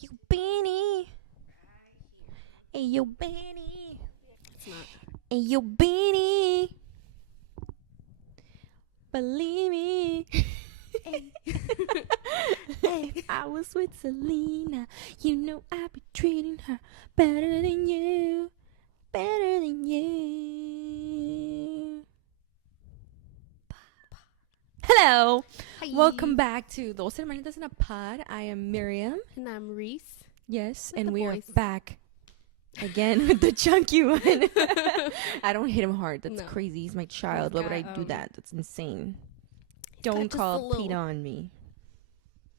you Benny. Hey, yo, Benny. It's not. Hey, yo, Benny. Believe me. Hey. Hey, if I was with Selena, you know I'd be treating her better than you. Better than you. Hello. Hi. Welcome back to Dos Hermanitas in a Pod. I am Miriam. And I'm Reese. Yes, With and the we voice. are back again with the chunky one. I don't hit him hard. That's No. crazy. He's my child. He's Why would I got, do that? That's insane. got Don't just a call little- Pete on me.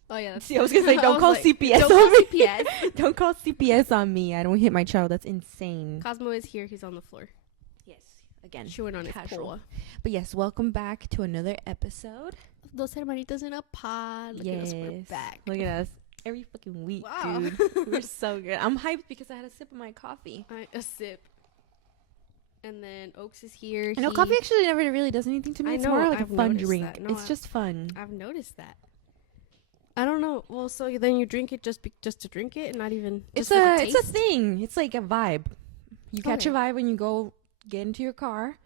Oh yeah. That's See, I was gonna say, don't was call like, CPS Don't on call me. CPS. Don't call CPS on me. I don't hit my child. That's insane. Cosmo is here. He's on the floor. Yes, again. Chewing on his Casual. pole. But yes, welcome back to another episode. Dos Hermanitas in a Pod. Look at us. We're back. Look at us. Every fucking week, Wow. dude. We're so good. I'm hyped because I had a sip of my coffee. A sip. And then Oaks is here. I know coffee actually never really does anything to me. I It's know, more like I've a fun noticed drink. that. No, It's just fun. I've noticed that. I don't know. Well, so then you drink it just to drink it, and not even. It's just for the a taste? thing. It's like a vibe. You catch a Okay. vibe when you go get into your car,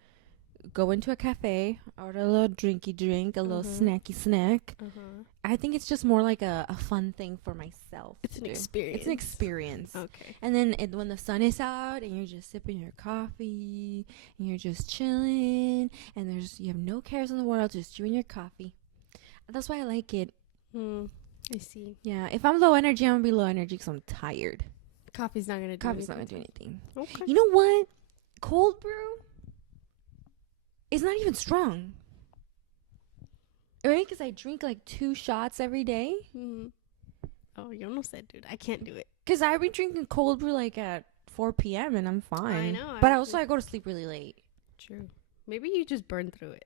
go into a cafe, order a little drinky drink, a little snacky snack. I think it's just more like a fun thing for myself. It's to an do. experience. It's an experience. Okay. And then when the sun is out and you're just sipping your coffee and you're just chilling and you have no cares in the world, just you and your coffee. That's why I like it. I see. Yeah, if I'm low energy, I'm gonna be low energy because I'm tired. Coffee's not gonna do Coffee's not anything. gonna do anything. Okay. You know what? Cold brew is not even strong. Right? Because I drink like 2 shots every day. Oh, you almost said, dude. I can't do it. Because I be drinking cold brew like at 4 p.m. and I'm fine. I know, But I also I go to sleep really late. True. Maybe you just burn through it.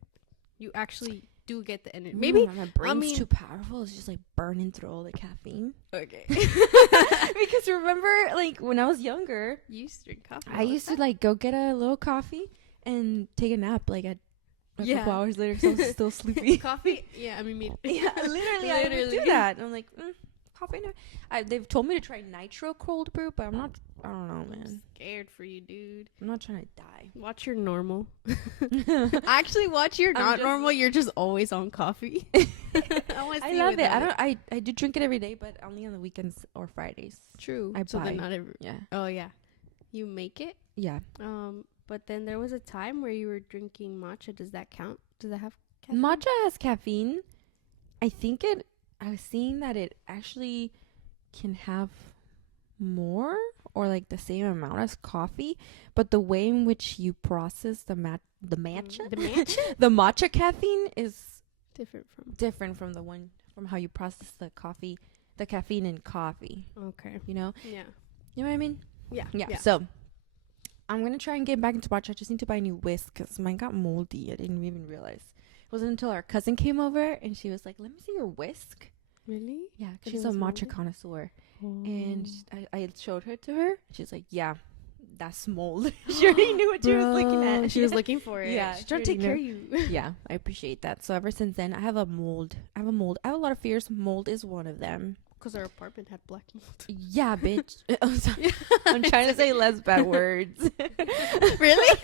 You actually do get the energy. Maybe Maybe. my brain's mean- too powerful. It's just like burning through all the caffeine. Okay. Because remember, like when I was younger, You used to drink coffee. I used to like go get a little coffee and take a nap like at a Yeah. couple hours later, so I was still sleepy. coffee. Yeah, I mean, me. Yeah, literally, I would do Literally. that. I'm like, coffee. No. They've told me to try nitro cold brew, but I'm not. I don't know, man. I'm scared for you, dude. I'm not trying to die. Watch your normal. Actually, watch your I'm not just- normal. You're just always on coffee. I love it. I do drink it every day, but only on the weekends or Fridays. True. I so buy. then not every. Yeah. Oh yeah. You make it. Yeah. But then there was a time where you were drinking matcha. Does that count? Does that have caffeine? Matcha has caffeine. I think I was seeing that it actually can have more or like the same amount as coffee, but the way in which you process the matcha, The matcha? the matcha caffeine is Different from. from how you process the caffeine in coffee. Okay. You know Yeah. what I mean? Yeah. So I'm gonna try and get back into matcha. I just need to buy a new whisk because mine got moldy. I didn't even realize. It wasn't until our cousin came over and she was like, "Let me see your whisk." Really? Yeah, She she's a was matcha moldy? connoisseur. Oh. And I showed her to her. She's like, "Yeah, that's mold." She already knew what she was looking Bro, at. She was looking for it. Yeah, She's she trying to take already care of you. Yeah, I appreciate that. So ever since then, I have a mold. I have a lot of fears. Mold is one of them. Because our apartment had black mold. Yeah, bitch. I'm sorry. I'm trying to say less bad words. Really?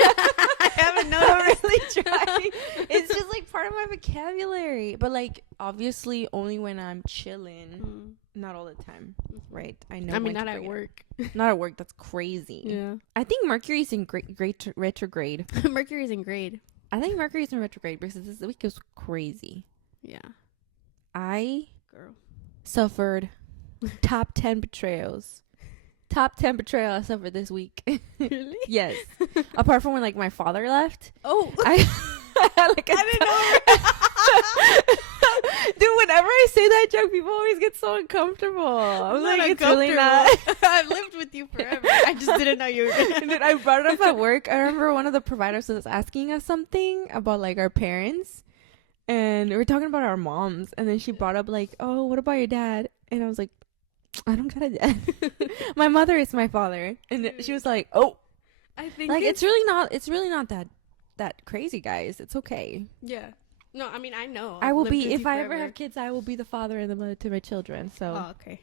I haven't known. I'm really trying. It's just like part of my vocabulary, but like obviously only when I'm chilling, not all the time, right? I know. I mean, when to not at bring it work. up. Not at work. That's crazy. Yeah. I think Mercury's in great retrograde. Mercury's in grade. I think Mercury's in retrograde because this week is crazy. Yeah. I Girl. suffered top 10 betrayals. Top 10 betrayal I suffered this week. Really? Yes. Apart from when like my father left. Oh. I Dude, whenever I say that joke, people always get so uncomfortable. I'm like, it's really not. I've lived with you forever. I just didn't know you were gonna. Dude, I brought it up at work. I remember one of the providers was asking us something about like our parents. And we were talking about our moms. And then she brought up like, "Oh, what about your dad?" And I was like, "I don't got a dad. My mother is my father." And she was like, "Oh." I think Like it's really not that crazy, guys. It's okay. Yeah. No, I mean I know. I I've will lived be with if you I ever forever. have kids, I will be the father and the mother to my children. So Oh, okay.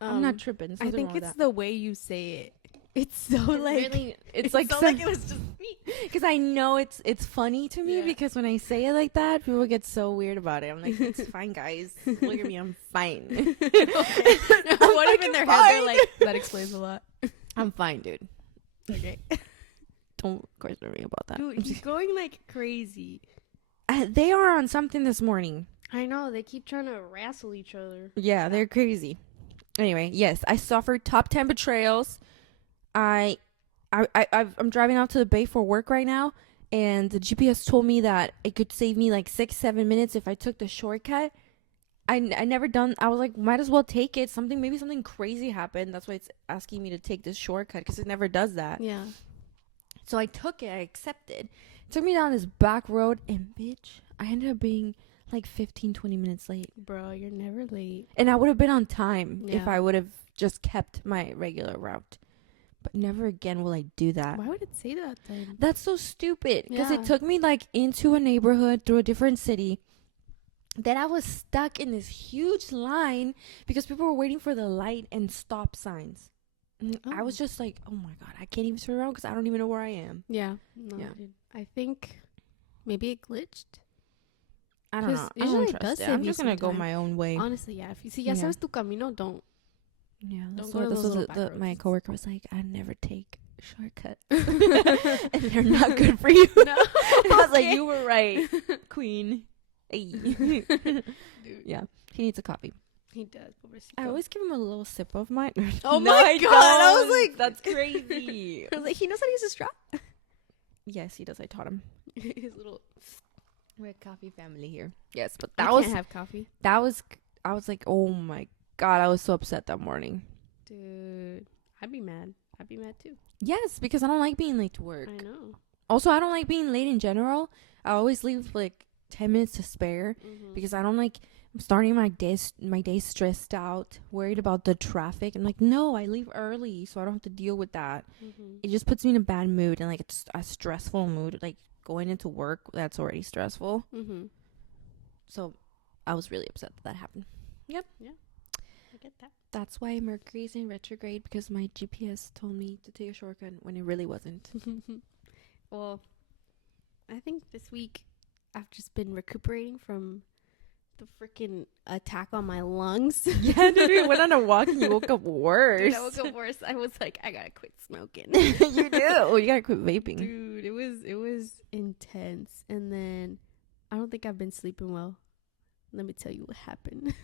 I'm not tripping. There's I nothing think wrong with it's that. the way you say it. It's so like really, it's it's like so some, like it was just me. because I know it's funny to me Yeah. because when I say it like that, people get so weird about it. I'm like, it's fine, guys. Look at me, I'm fine. Okay. I'm What if in their head fine. they're like, that explains a lot. I'm fine, dude. Okay. Don't question me about that. Dude, he's going like crazy. They are on something this morning. I know, they keep trying to wrestle each other. Yeah, they're crazy. Anyway, yes, I suffered top 10 betrayals. I'm driving out to the bay for work right now, and the GPS told me that it could save me like 6-7 minutes if I took the shortcut. I never done. I was like, might as well take it. Maybe something crazy happened. That's why it's asking me to take this shortcut because it never does that. Yeah. So I took it. I accepted. It took me down this back road, and bitch, I ended up being like 15-20 minutes late. Bro, you're never late. And I would have been on time if Yeah. I would have just kept my regular route. But never again will I do that. Why would it say that then? That's so stupid. Because Yeah. it took me like into a neighborhood through a different city. Then I was stuck in this huge line because people were waiting for the light and stop signs. And I was just like, oh my God, I can't even turn around because I don't even know where I am. Yeah. No, Yeah. dude. I think maybe it glitched. I don't know. 'Cause I usually don't it does trust it. save I'm you just going to some go time. my own way. Honestly, yeah. If you see, ya Yeah. sabes tu camino, don't. Yeah, that's Don't go to what those little back my roads. coworker was like, I never take shortcuts. And they're not good for you. No. And I was like, Okay. you were right, queen. Hey. Dude. Yeah, he needs a coffee. He does. Pobrecito. I always give him a little sip of mine. Oh No, my I God, I was don't. like- that's crazy. I was like, he knows how to use a straw. Yes, he does. I taught him. His little. We're a coffee family here. Yes, but I that was can't have coffee, I was like, oh my God, I was so upset that morning. dude. I'd be mad. I'd be mad too. Yes, because I don't like being late to work. I know. Also, I don't like being late in general. I always leave like 10 minutes to spare Mm-hmm. because I don't like. I'm starting my day stressed out, worried about the traffic. I'm like, no, I leave early so I don't have to deal with that. Mm-hmm. It just puts me in a bad mood and like it's a stressful mood. Like going into work, that's already stressful. Mm-hmm. So I was really upset that happened. I get that. That's why Mercury's in retrograde, because my GPS told me to take a shortcut when it really wasn't. Well, I think this week I've just been recuperating from the freaking attack on my lungs. Yeah, dude, we went on a walk and you woke up worse. Dude, I woke up worse. I was like, I gotta quit smoking. You do. You gotta quit vaping. Dude, it was intense. And then I don't think I've been sleeping well. Let me tell you what happened.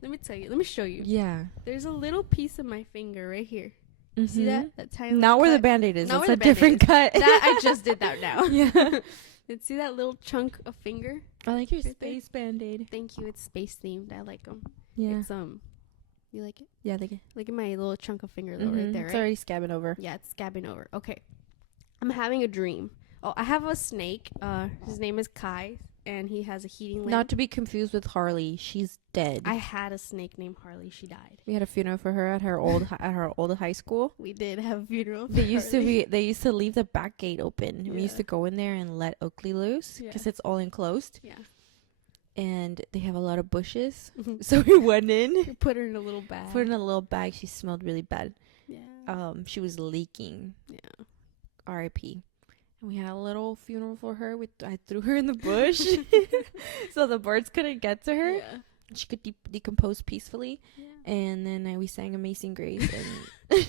Let me show you. Yeah. There's a little piece of my finger right here. Mm-hmm. See that? That tiny Not little where the cut? band-aid is. Not That's where a the Band-Aid different cut. That I just did that now. Yeah. And see that little chunk of finger? I like your Right there. space band-aid. Thank you. It's space themed. I like them. Yeah. It's you like it? Yeah, I like it. Look at my little chunk of finger though, Mhm. right there. It's Right? already scabbing over. Yeah, it's scabbing over. Okay. I'm having a dream. Oh, I have a snake. His name is Kai, and he has a heating lamp. Not to be confused with Harley. She's dead. I had a snake named Harley. She died. We had a funeral for her at her old high school. We did have a funeral. They used to leave the back gate open. We used Yeah. to go in there and let Oakley loose because Yeah. it's all enclosed. Yeah. And they have a lot of bushes. So we went in, We put her in a little bag. put her in a little bag. She smelled really bad. Yeah. She was leaking. Yeah. R.I.P. And we had a little funeral for her. I threw her in the bush so the birds couldn't get to her. Yeah. She could decompose peacefully. Yeah. And then we sang Amazing Grace. And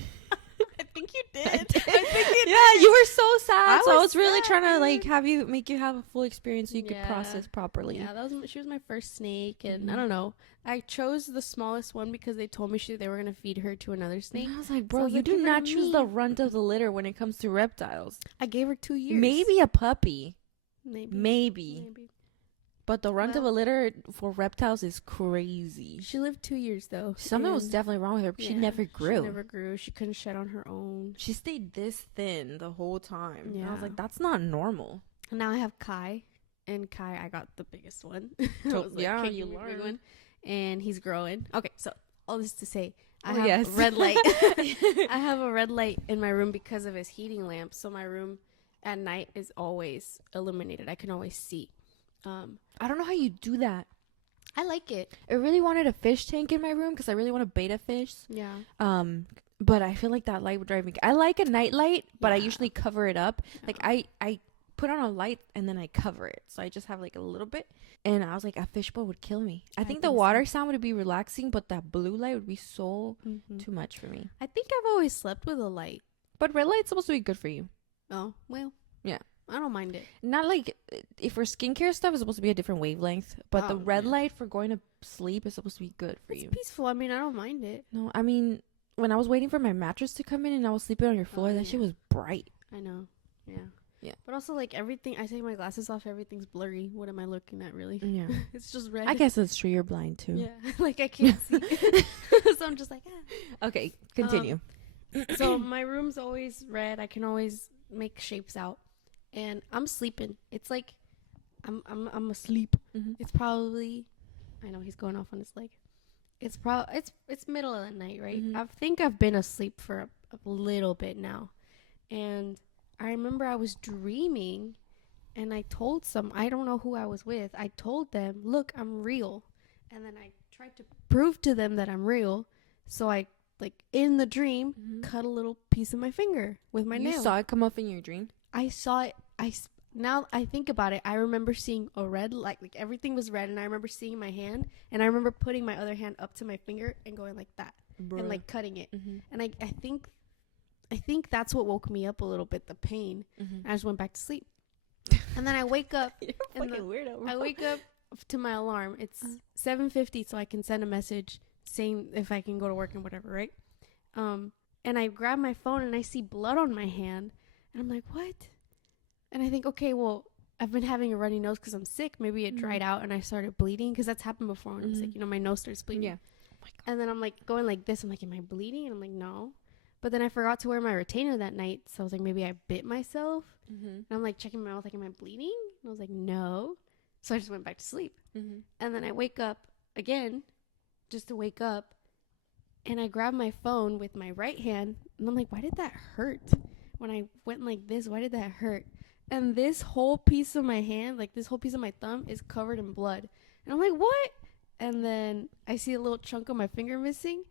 I think you did. I did. I think you Yeah, you were so sad. I So I was was really sad, trying to dude. make you have a full experience so you could Yeah. process properly. Yeah, she was my first snake, and Mhm. I don't know. I chose the smallest one because they told me they were gonna feed her to another snake. And I was like, So bro, I was you like, do give her not to choose the me. runt of the litter when it comes to reptiles. I gave her 2 years. Maybe a puppy, Maybe. maybe. But the runt of a Well- litter for reptiles is crazy. She lived 2 years though. Something was and definitely wrong with her. But she yeah, never grew. She never grew. She couldn't shed on her own. She stayed this thin the whole time. And I was Yeah. like, that's not normal. And now I have Kai, and Kai, I got the biggest one. I So- was like, yeah, "Can you give me a big learn." one?" And he's growing. Okay, so all this to say, I Oh, have yes. a red light. I have a red light in my room because of his heating lamp. So my room at night is always illuminated. I can always see. I don't know how you do that. I like it. I really wanted a fish tank in my room because I really want to beta fish. Yeah. But I feel like that light would drive me. I like a night light, but I Yeah. usually cover it up. Like Yeah. I put on a light and then I cover it, so I just have like a little bit. And I was like, a fishbowl would kill me. I think the think water so. sound would be relaxing, but that blue light would be so Mhm. too much for me. I think I've always slept with a light. But red light's supposed to be good for you. Oh, well. Yeah. I don't mind it. Not like if for skincare stuff, it's supposed to be a different wavelength, but the red yeah. light for going to sleep is supposed to be good for It's you. peaceful. I mean, I don't mind it. No, I mean, when I was waiting for my mattress to come in and I was sleeping on your floor, Oh, that shit yeah. was bright. I know. Yeah. Yeah. But also, like, everything, I take my glasses off, everything's blurry. What am I looking at, really? Yeah. It's just red. I guess it's true. You're blind too. Yeah. Like, I can't see. So I'm just like, ah. Okay, continue. So my room's always red. I can always make shapes out. And I'm sleeping. It's like, I'm asleep. Mm-hmm. It's probably, I know he's going off on his leg. It's middle of the night, right? Mhm. I think I've been asleep for a little bit now, and I remember I was dreaming, and I told I don't know who I was with. I told them, "Look, I'm real," and then I tried to prove to them that I'm real. So I, like, in the dream, cut a little piece of my finger with my You nail. saw it come off in your dream? I saw it. Now I think about it, I remember seeing a red, like everything was red, and I remember seeing my hand, and I remember putting my other hand up to my finger and going like that, and like cutting it. Mm-hmm. And I think that's what woke me up a little bit, the pain. Mm-hmm. And I just went back to sleep. And then I wake up. You're And fucking weirdo. I wake up to my alarm. It's 7:50, so I can send a message saying if I can go to work and whatever, right? And I grab my phone and I see blood on my hand, and I'm like, what? And I think, okay, well, I've been having a runny nose because I'm sick. Maybe it dried out and I started bleeding, because that's happened before when I'm sick. You know, my nose starts bleeding. Yeah. And then I'm like going like this. I'm like, am I bleeding? And I'm like, no. But then I forgot to wear my retainer that night, so I was like, maybe I bit myself. Mm-hmm. And I'm like checking my mouth, like, am I bleeding? And I was like, no. So I just went back to sleep. Mm-hmm. And then I wake up again, just to wake up, and I grab my phone with my right hand, and I'm like, why did that hurt? When I went like this, why did that hurt? And this whole piece of my hand, like this whole piece of my thumb, is covered in blood. And I'm like, what? And then I see a little chunk of my finger missing.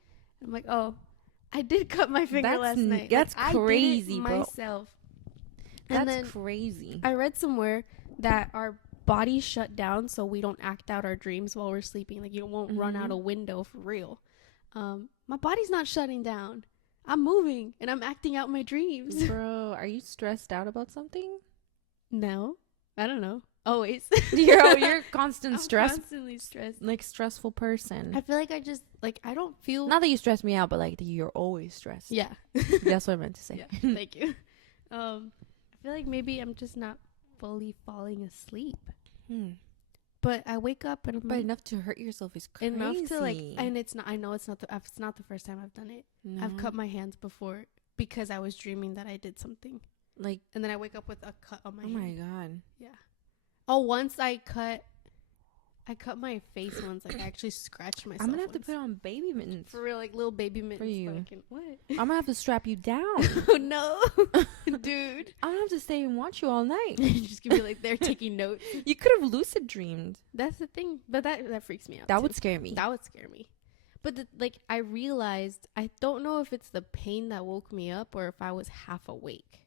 I'm like, oh, I did cut my finger last night. That's like, crazy, I did it bro. myself. And That's then crazy. I read somewhere that our bodies shut down so we don't act out our dreams while we're sleeping. Like, you won't run out a window for real. My body's not shutting down. I'm moving and I'm acting out my dreams. Bro, are you stressed out about something? No, I don't know. Always. You're constant I'm stress, constantly stressed. like stressful person. I feel like I just, like, I don't feel. Not that you stress me out, but like that you're always stressed. Yeah. That's what I meant to say. Yeah. Thank you. I feel like maybe I'm just not fully falling asleep. But I wake up and I'm But like, enough to hurt yourself is crazy. enough to, like, and it's not. I know it's not the first time I've done it. No. I've cut my hands before because I was dreaming that I did something, like, and then I wake up with a cut on my oh hand. my god. Yeah. Oh, once I cut my face once. Like, I actually scratched myself. I'm gonna have to once. put on baby mittens. For real, like little baby mittens. For you. So I can, what? I'm gonna have to strap you down. Oh no, dude! I'm gonna have to stay and watch you all night. Just give me like they're taking notes. You could have lucid dreamed. That's the thing, but that freaks me out. That too. would scare me. That would scare me. But like, I realized, I don't know if it's the pain that woke me up or if I was half awake.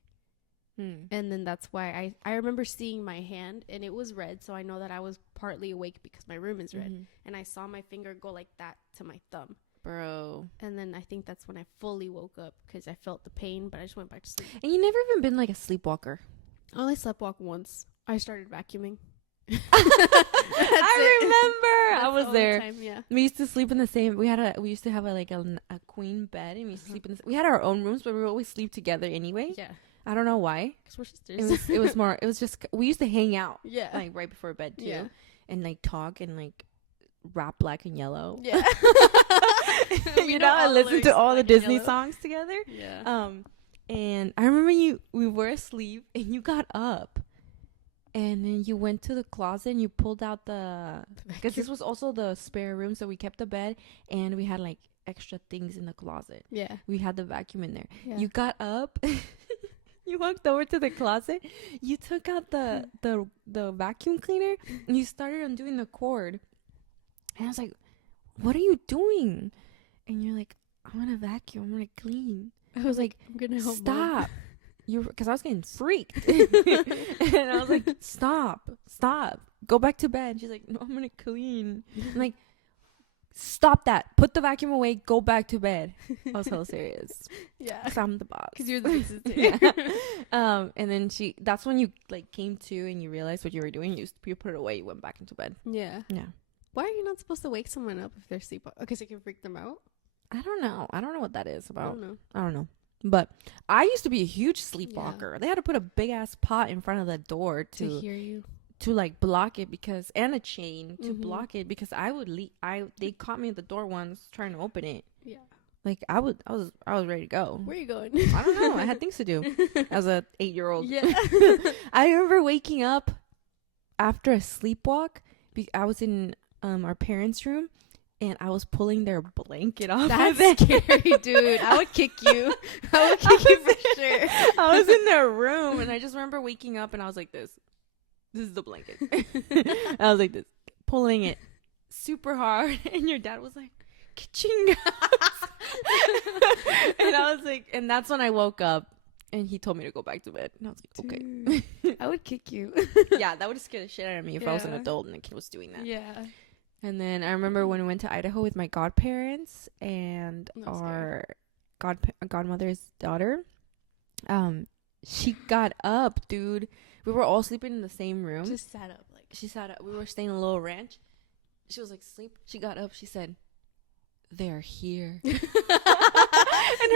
And then that's why I remember seeing my hand and it was red, so I know that I was partly awake because my room is red. And I saw my finger go like that to my thumb. Bro. And then I think that's when I fully woke up because I felt the pain, but I just went back to sleep. And you never even been like a sleepwalker. I only sleepwalk once. I started vacuuming. I remember. That's I was the only there. time, yeah. We used to sleep in the same. We used to have a queen bed, and we used to sleep in. We had our own rooms, but we would always sleep together anyway. Yeah. I don't know why. Because we're sisters. It was more. It was just we used to hang out. Yeah. Like right before bed too, Yeah. and like talk and like rap Black and Yellow. Yeah. You know, I listened to all the Disney songs together. Yeah. And I remember we were asleep and you got up and then you went to the closet and you pulled out because this was also the spare room, so we kept the bed and we had like extra things in the closet. Yeah. We had the vacuum in there. Yeah. You got up. You walked over to the closet. You took out the vacuum cleaner and you started undoing the cord. And I was like, what are you doing? And you're like, I'm gonna vacuum, I'm gonna clean. I was like, I'm gonna help stop. Because I was getting freaked. And I was like, stop. Go back to bed. She's like, no, I'm gonna clean. I'm like, stop that. Put the vacuum away. Go back to bed. I was hella serious. Yeah. Because I'm the boss. Because you're the assistant. Yeah. And then that's when you like came to and you realized what you were doing. You put it away. You went back into bed. Yeah. Yeah. Why are you not supposed to wake someone up if they're sleeping? Okay, so you can freak them out? I don't know. I don't know what that is about. I don't know. But I used to be a huge sleepwalker. They had to put a big ass pot in front of the door to hear you, to like block it and a chain to block it because I would leave. They caught me at the door once trying to open it. Yeah. Like I was ready to go. Where are you going? I don't know. I had things to do as a 8-year-old. Yeah. I remember waking up after a sleepwalk. I was in our parents' room. And I was pulling their blanket off. That's scary, dude. I would kick you. I would kick you for sure. I was in their room, and I just remember waking up, and I was like this. This is the blanket. I was like this, pulling it super hard. And your dad was like, ka-ching. And I was like, and that's when I woke up. And he told me to go back to bed. And I was like, okay. I would kick you. Yeah, that would scare the shit out of me if I was an adult and the kid was doing that. Yeah. And then I remember when we went to Idaho with my godparents and our godmother's daughter. She got up, dude. We were all sleeping in the same room. Just sat up. She sat up. We were staying in a little ranch. She was like asleep. She got up. She said, they're here. And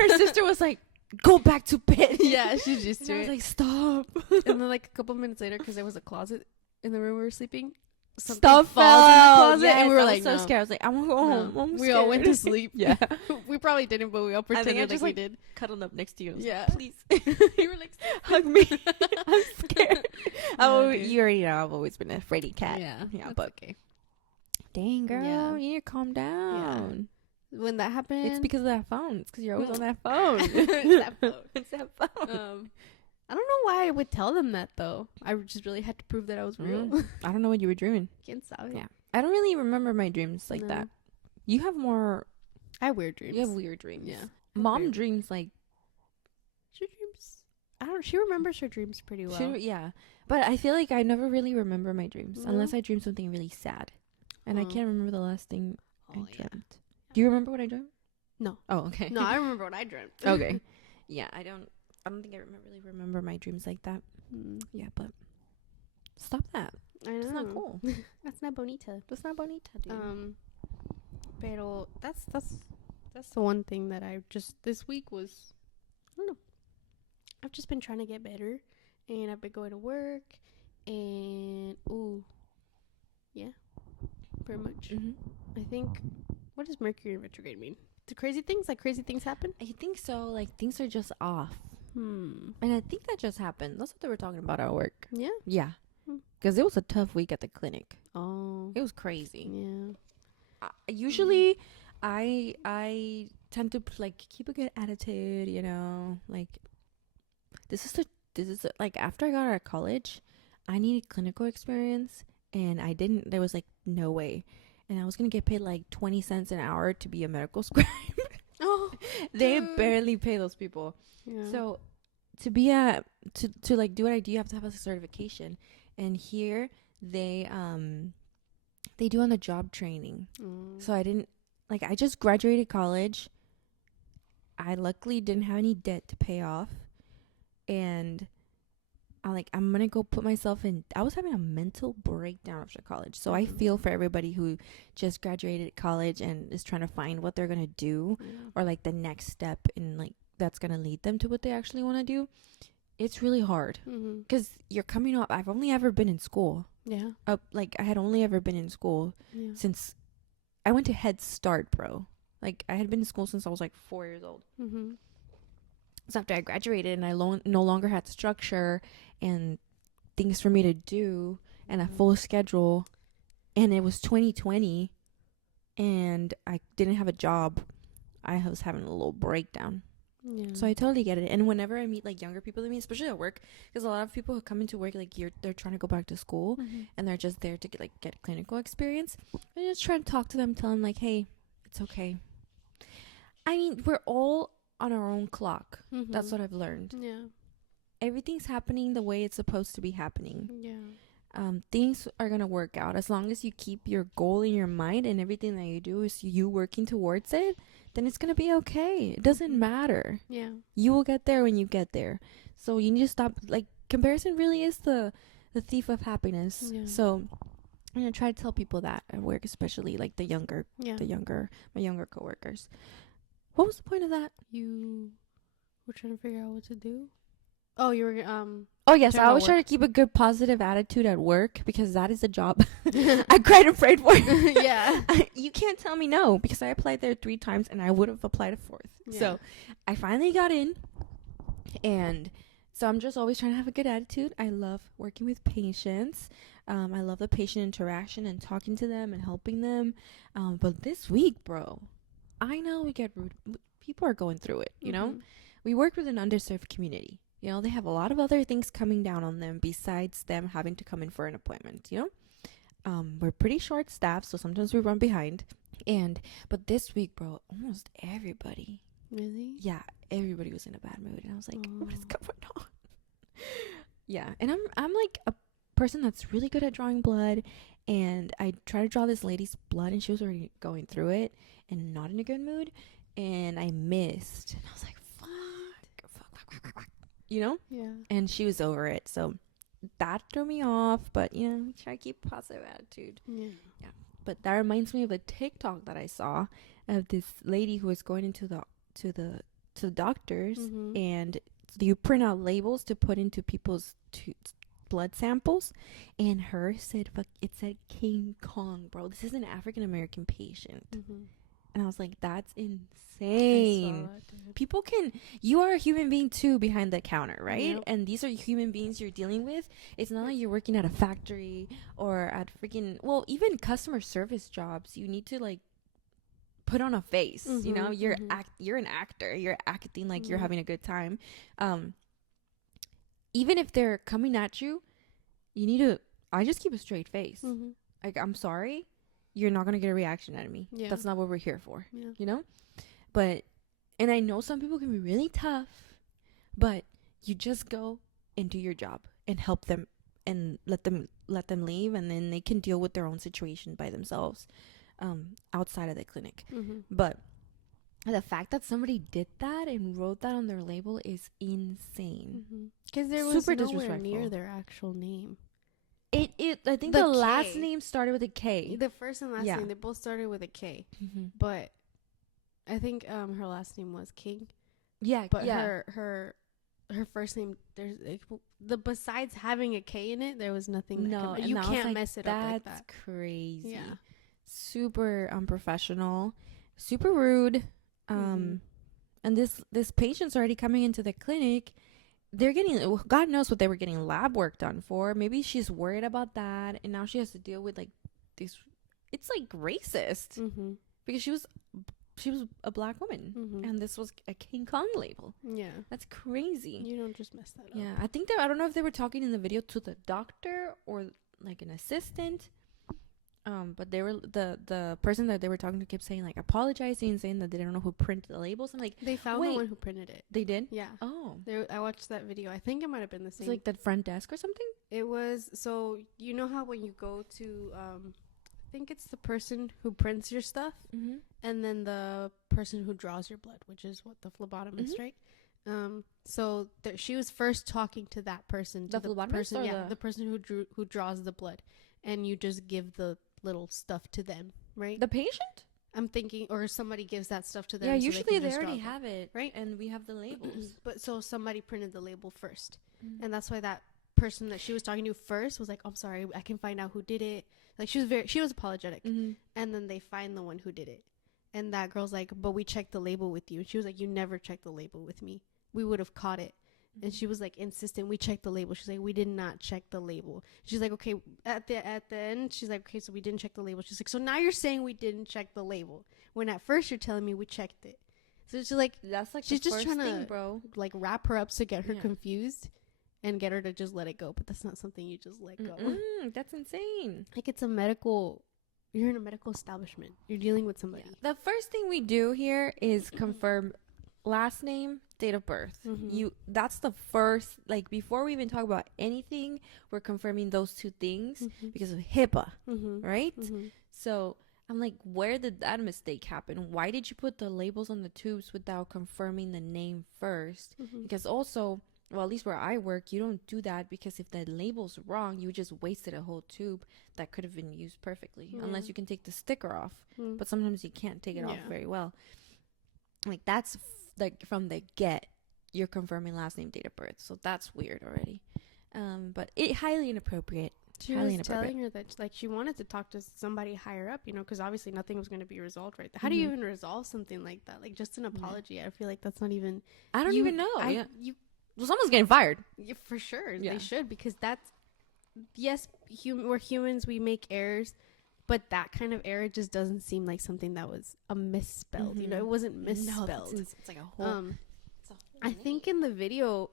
her sister was like, go back to bed. Yeah, she's just I was like, stop. And then like a couple minutes later, because there was a closet in the room we were sleeping, stuff fell falls in the out. closet, Yes, and we were I was like, so no. scared. I was like, I want to go home. We all went to sleep. Yeah. We probably didn't, but we all pretended just, we did. Cuddled up next to you. Yeah. Like, please. You were like, hug me. I'm scared. You already know I've always been a fraidy cat. Yeah, but okay. Dang, girl, Yeah. you need to calm down. When that happened, It's because of that phone. It's because you're always on that phone. It's that phone. It's that phone. I don't know why I would tell them that though. I just really had to prove that I was real. I don't know what you were dreaming. Quién sabe? Yeah. I don't really remember my dreams like No. that. You have more. I have weird dreams. You have weird dreams. Yeah. Mom Weird. dreams like. She dreams. I don't. She remembers her dreams pretty well. Yeah. But I feel like I never really remember my dreams No? unless I dream something really sad. And I Oh. can't remember the last thing I Oh, yeah. dreamt. Do you remember what I dreamt? No. Oh, okay. No, I remember what I dreamt. Okay. Yeah, I don't think I really remember my dreams like that. Yeah, but stop that. I know. It's not cool. That's not bonita. That's not bonita, dude. Pero that's the one thing that I just this week was, I don't know. I've just been trying to get better, and I've been going to work, and yeah, pretty much. I think, what does Mercury in retrograde mean? The crazy things, like crazy things happen. I think so. Like things are just off. And And I think that just happened. That's what they were talking about at work. yeah. Yeah. Hmm. Because it was a tough week at the clinic. Oh. It was crazy. Yeah. Usually, I tend to like keep a good attitude. You know, like this is like after I got out of college, I needed clinical experience, and I didn't. There was like no way, and I was gonna get paid like 20 cents an hour to be a medical scribe. Oh. They dude. barely pay those people. Yeah. So to be to like do what I do, you have to have a certification. And here they do on the job training. So I just graduated college. I luckily didn't have any debt to pay off. And I'm going to go put myself in. I was having a mental breakdown after college. So I feel for everybody who just graduated college and is trying to find what they're going to do or like the next step in like that's going to lead them to what they actually want to do. It's really hard because you're coming up. I've only ever been in school. Yeah. Like I had only ever been in school since I went to Head Start, bro. Like I had been in school since I was like 4 years old. So after I graduated and I no longer had structure and things for me to do and a full schedule, and it was 2020 and I didn't have a job, I was having a little breakdown. Yeah. So I totally get it. And whenever I meet like younger people than me, especially at work, because a lot of people who come into work like they're trying to go back to school and they're just there to get clinical experience. I just try to talk to them, tell them like, hey, it's okay. I mean, we're all on our own clock. That's what I've learned. Yeah. Everything's happening the way it's supposed to be happening. Yeah. Things are gonna work out as long as you keep your goal in your mind and everything that you do is you working towards it. Then it's gonna be okay. It doesn't matter. Yeah. You will get there when you get there. So you need to stop. Like comparison really is the thief of happiness. Yeah. So I'm gonna try to tell people that at work, especially like my younger coworkers. What was the point of that? You were trying to figure out what to do. Oh, you were Oh yes, I General always try to keep a good positive attitude at work because that is a job I cried and prayed for. Yeah. You can't tell me no because I applied there 3 times and I would have applied a 4th. Yeah. So I finally got in, and so I'm just always trying to have a good attitude. I love working with patients. I love the patient interaction and talking to them and helping them. But this week, bro, I know we get rude. People are going through it, you know? We work with an underserved community. You know, they have a lot of other things coming down on them besides them having to come in for an appointment, you know? We're pretty short staffed, so sometimes we run behind. But this week, bro, almost everybody. Really? Yeah, everybody was in a bad mood. And I was like, what is Oh. going on? Yeah, and I'm like a person that's really good at drawing blood, and I tried to draw this lady's blood and she was already going through it and not in a good mood, and I missed. And I was like, fuck. You know? Yeah. And she was over it. So that threw me off, but you know, try to keep a positive attitude. Yeah. But that reminds me of a TikTok that I saw of this lady who was going into the doctors, and you print out labels to put into people's blood samples, and her said, it said King Kong, bro. This is an African American patient. And I was like, that's insane. People you are a human being too behind the counter, right? Yep. And these are human beings you're dealing with. It's not like you're working at a factory or at even customer service jobs. You need to like put on a face, you know? You're an actor. You're acting like you're having a good time. Even if they're coming at you, I just keep a straight face. Like, I'm sorry. You're not going to get a reaction out of me. Yeah. That's not what we're here for. Yeah. You know? And I know some people can be really tough, but you just go and do your job and help them and let them leave, and then they can deal with their own situation by themselves outside of the clinic. But the fact that somebody did that and wrote that on their label is insane. Because there was Super nowhere disrespectful. near their actual name. I think The the last K. name started with a K. The first and last Yeah. name, they both started with a K. Mm-hmm. But I think her last name was King. Yeah, But yeah. her first name, there's besides having a K in it, there was nothing. No, You can't mess it up like That's that. crazy. Yeah. Super unprofessional, super rude. And this patient's already coming into the clinic. They're getting, God knows what they were getting lab work done for. Maybe she's worried about that, and now she has to deal with like this. It's like racist because she was a black woman, and this was a King Kong label. Yeah. That's crazy. You don't just mess that up. Yeah, I think I don't know if they were talking in the video to the doctor or like an assistant. But they were the person that they were talking to kept saying like apologizing and saying that they don't know who printed the labels. I'm like, They found wait, the one who printed it. they did? Yeah. Oh, I watched that video. I think it might have been the it's same. like the front desk or something. It was, so you know how when you go to I think it's the person who prints your stuff, and then the person who draws your blood, which is what the phlebotomist, right? So she was first talking to that person, The phlebotomist person, or the person who draws the blood, and you just give the little stuff to them, right? The patient? I'm thinking, or somebody gives that stuff to them. Yeah, so usually they just already draw have it, right? And we have the labels. But so somebody printed the label first, and that's why that person that she was talking to first was like, "I'm sorry, I can find out who did it." Like she was apologetic, and then they find the one who did it, and that girl's like, "But we checked the label with you," and she was like, "You never checked the label with me. We would have caught it." And she was like insistent, "We checked the label." She's like, "We did not check the label." She's like, "Okay." At the end, she's like, "Okay, so we didn't check the label." She's like, "So now you're saying we didn't check the label when at first you're telling me we checked it." So she's like, That's like she's the just first trying thing, to bro. like wrap her up to get her Yeah. confused and get her to just let it go. But that's not something you just let go. That's insane. Like you're in a medical establishment. You're dealing with somebody. Yeah. The first thing we do here is confirm last name, date of birth. Mhm. That's the first, like, before we even talk about anything, we're confirming those two things Mhm. because of HIPAA, Mhm. right? Mhm. So I'm like, where did that mistake happen? Why did you put the labels on the tubes without confirming the name first? Mhm. Because also, well, at least where I work, you don't do that, because if the label's wrong, you just wasted a whole tube that could have been used perfectly, unless Yeah. you can take the sticker off. Mm. But sometimes you can't take it off Yeah. very well. Like, that's like from the get, you're confirming last name, date of birth. So that's weird already. But it highly inappropriate. She Highly was inappropriate. telling her that like she wanted to talk to somebody higher up, because obviously nothing was going to be resolved right there. How do you Mhm. even resolve something like that? Like just an apology. I feel like that's not even. I don't you- even know. I, Yeah. You Well, someone's getting fired. yeah, for sure Yeah. they should, because that's yes, we're humans. We make errors, but that kind of error just doesn't seem like something that was a misspelled. Mhm. It wasn't No, misspelled. it's like a whole. It's a whole I think in the video,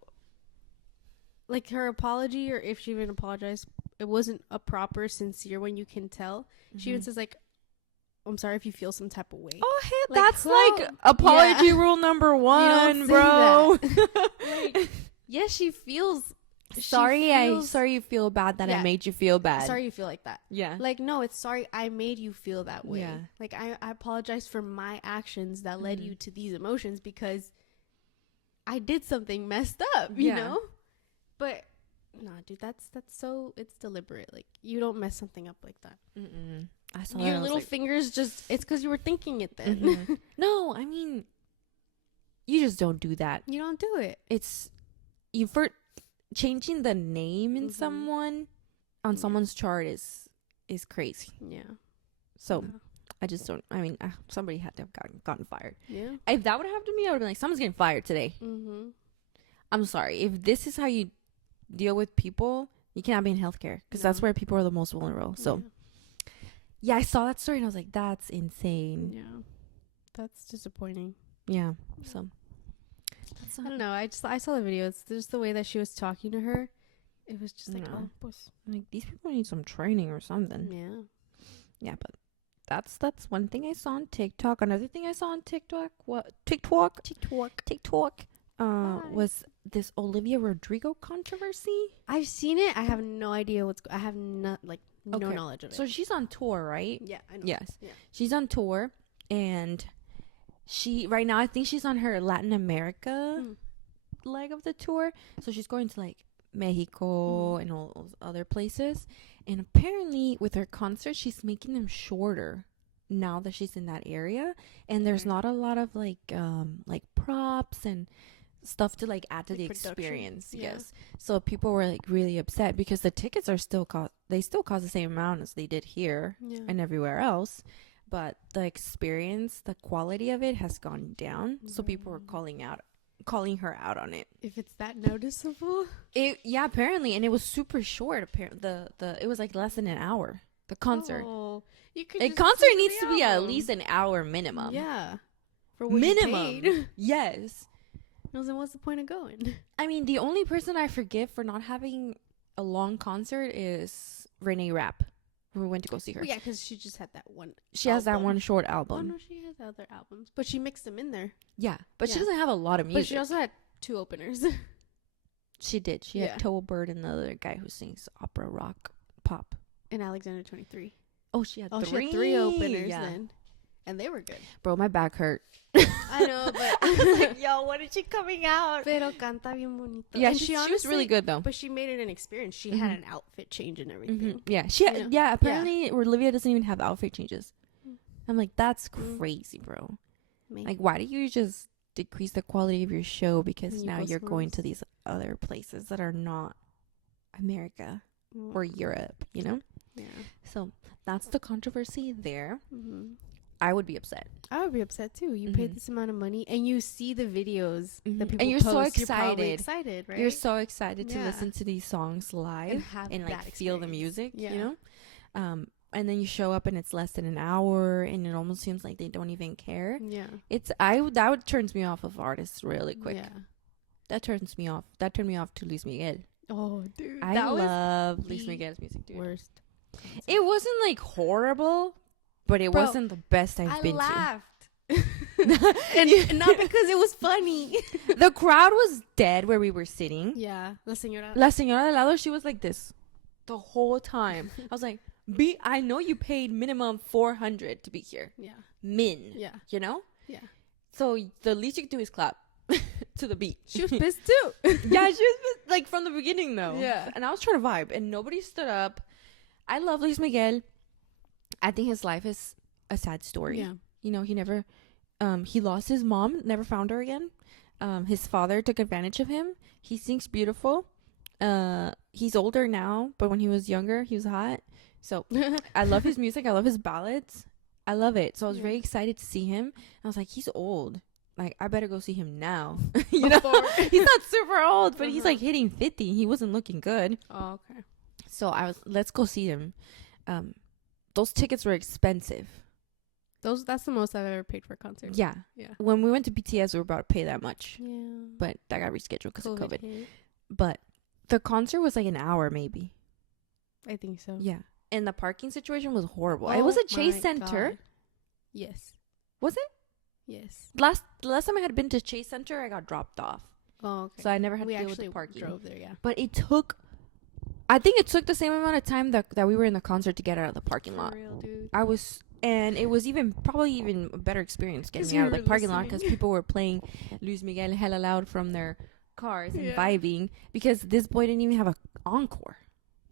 like her apology, or if she even apologized, it wasn't a proper, sincere one. You can tell. She even says like, "I'm sorry if you feel some type of way." Oh, hey, Like, that's how- like apology yeah. rule number You one, don't say bro. Like, yeah, she feels sorry, feels- sorry you feel bad that I Yeah. made you feel bad. sorry you feel like that. Yeah. Like, no, it's sorry I made you feel that way. Yeah. Like, I apologize for my actions that led Mhm. you to these emotions, because I did something messed up, Yeah. But nah, dude, that's so, it's deliberate. Like, you don't mess something up like that. Mm-mm. I saw Your that, I was little like, fingers just, it's because you were thinking it then. Mhm. No, I mean, you just don't do that. You don't do it. It's you for changing the name in Mhm. someone on Yeah. someone's chart is crazy. Yeah. So I just don't. I mean, somebody had to have gotten fired. Yeah. If that would have happened to me, I would have been like, someone's getting fired today. Mm-hmm. I'm sorry. If this is how you deal with people, you cannot be in healthcare, because that's No. where people are the most vulnerable. So yeah, I saw that story and I was like, that's insane. Yeah. That's disappointing. Yeah. So that's I don't know. I saw the video. It's just the way that she was talking to her. It was just like, No. oh, pues. like, these people need some training or something. Yeah. Yeah, but that's one thing I saw on TikTok. Another thing I saw on TikTok, was this Olivia Rodrigo controversy. I've seen it. I have no idea I have no Okay. knowledge of it. So she's on tour, right? yeah, I know. Yes. Yeah. She's on tour, and she right now I think she's on her Latin America Mm. leg of the tour. So she's going to like Mexico and all those other places. And apparently with her concerts, she's making them shorter now that she's in that area. And there's Okay. not a lot of like props and stuff to like add to Like the production. experience. Yeah. Yes. So people were like really upset because the tickets are still they still cost the same amount as they did here Yeah. and everywhere else, but the experience, the quality of it has gone down. So people were calling her out on it. If it's that noticeable. Yeah, apparently, and it was super short. It was like less than an hour. The concert. Oh, you could A just concert see the needs to be at album. least an hour minimum. Yeah. For what Minimum. You paid. Yes. No, then what's the point of going? I mean, the only person I forgive for not having a long concert is Renee Rapp. We went to go see her. Well, yeah, because she just had that one. She has that album. one short Oh album. no, she has other albums, but she mixed them in there. Yeah, but she Yeah. doesn't have a lot of music. But she also had 2 openers. She did. She Yeah. had Toa Bird and the other guy who sings opera rock pop. And Alexander 23. Oh, she had Oh, three. she had 3 openers Yeah. then, and they were good. Bro, my back hurt. I know, but I was like, yo, when is she coming out? pero canta bien bonito. Yeah, And she was honestly- really good though. But she made it an experience. She had an outfit change and everything. Mhm. Yeah, she. You know? Yeah, apparently Olivia doesn't even have outfit changes. Mm. I'm like, that's Mm. crazy, bro. Maybe. Like, why do you just decrease the quality of your show because When you now go you're somewhere going else. to these other places that are not America or Europe, you know? Yeah. So that's the controversy there. Mm-hmm. I would be upset. I would be upset too. You Mhm. paid this amount of money and you see the videos Mhm. that people And you're so post. You're probably excited. excited, right? You're so excited to Yeah. listen to these songs live have and like that feel the experience. music, Yeah. you know? and then you show up and it's less than an hour, and it almost seems like they don't even care. Yeah. That turns me off of artists really quick. Yeah. That turns me off. That turned me off to Luis Miguel. Oh, dude. I love Luis Miguel's music, dude. Worst. It wasn't like horrible, but it wasn't the best I've been laughed. and not because it was funny. The crowd was dead where we were sitting. Yeah. La señora de lado, she was like this the whole time. I was like, I know you paid minimum $400 to be here. Yeah. Yeah. You know? Yeah. So the least you could do is clap to the beat. She was pissed too. Yeah, she was pissed, like from the beginning though. Yeah. And I was trying to vibe and nobody stood up. I love Luis Miguel. I think his life is a sad story. Yeah. You know, he never, he lost his mom, never found her again. His father took advantage of him. He sings beautiful. He's older now, but when he was younger, he was hot. So I love his music. I love his ballads. I love it. So I was very excited to see him. I was like, he's old. Like, I better go see him now. You know, he's not super old, but he's like hitting 50. He wasn't looking good. Oh, okay. So let's go see him. Those tickets were expensive. That's the most I've ever paid for a concert. Yeah. Yeah. When we went to BTS, we were about to pay that much. Yeah. But that got rescheduled because of COVID. hit. But the concert was like an hour maybe. I think so. Yeah. And the parking situation was horrible. It was a Chase Center. God. Yes. Was it? Yes. The last time I had been to Chase Center, I got dropped off. Oh, okay. So I never had We to deal with actually the parking. drove there, yeah. But I think it took the same amount of time that we were in the concert to get out of the parking lot. For real, dude. And it was probably even a better experience getting out of the parking lot because people were playing Luis Miguel hella loud from their cars and vibing because this boy didn't even have an encore.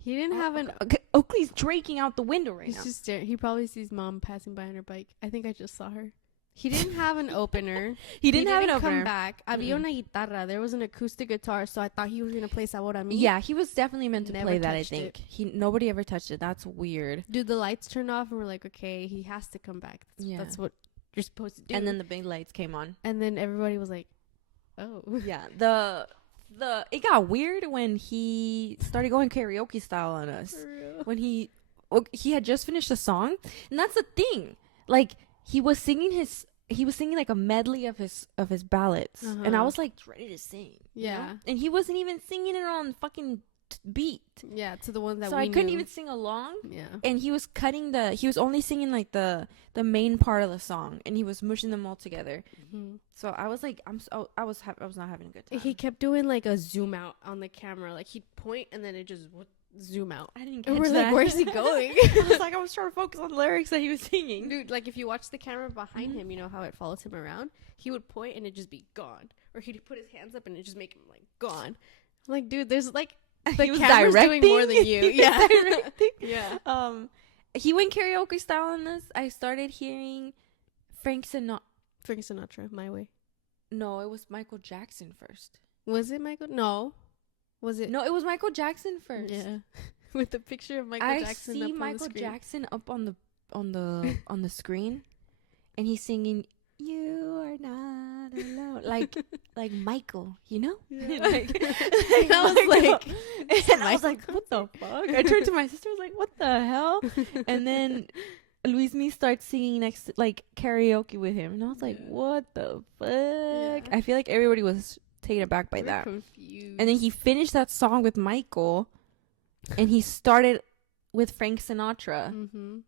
He didn't have an... Oakley's draking out the window right now. He's just staring. He probably sees mom passing by on her bike. I think I just saw her. He didn't have an opener. He didn't have an opener. Come back. Había una guitarra. There was an acoustic guitar, so I thought he was gonna play Sabor a Mí. Yeah, he was definitely meant to play that. I think it. Nobody ever touched it. That's weird. Dude, the lights turned off, and we're like, okay, he has to come back. That's what you're supposed to do. And then the big lights came on, and then everybody was like, oh, yeah. It got weird when he started going karaoke style on us. When he had just finished a song, and that's the thing. Like he was singing like a medley of his ballads, and I was like ready to sing. Yeah, you know? And he wasn't even singing it on fucking beat. Yeah, to the ones that so we I couldn't knew. even sing along. Yeah, and he was he was only singing like the main part of the song, and he was mushing them all together. Mm-hmm. So I was like, I was not having a good time. He kept doing like a zoom out on the camera, like he'd point and then it just would zoom out. I didn't And catch we're that. like, where's he going? I was trying to focus on the lyrics that he was singing. Dude, like if you watch the camera behind him, you know how it follows him around? He would point and it'd just be gone. Or he'd put his hands up and it'd just make him like gone. I'm like, dude, there's like the he was camera's directing doing more than you. Yeah. Yeah. He went karaoke style on this. I started hearing Frank Sinatra, My Way. No, it was Michael Jackson first. Was it Michael? No. Was it? No, it was Michael Jackson first. Yeah. With the picture of Michael Jackson. I see up on Michael the screen. Jackson up on the screen, and he's singing "You Are Not Alone," like Michael, you know. Yeah. And I was like, what the fuck? I turned to my sister, I was like, what the hell? And then Luis Me starts singing next, like karaoke with him, and I was like, what the fuck? Yeah. I feel like everybody was taken aback by that. Confused. And then he finished that song with Michael, and he started with Frank Sinatra. Mm-hmm.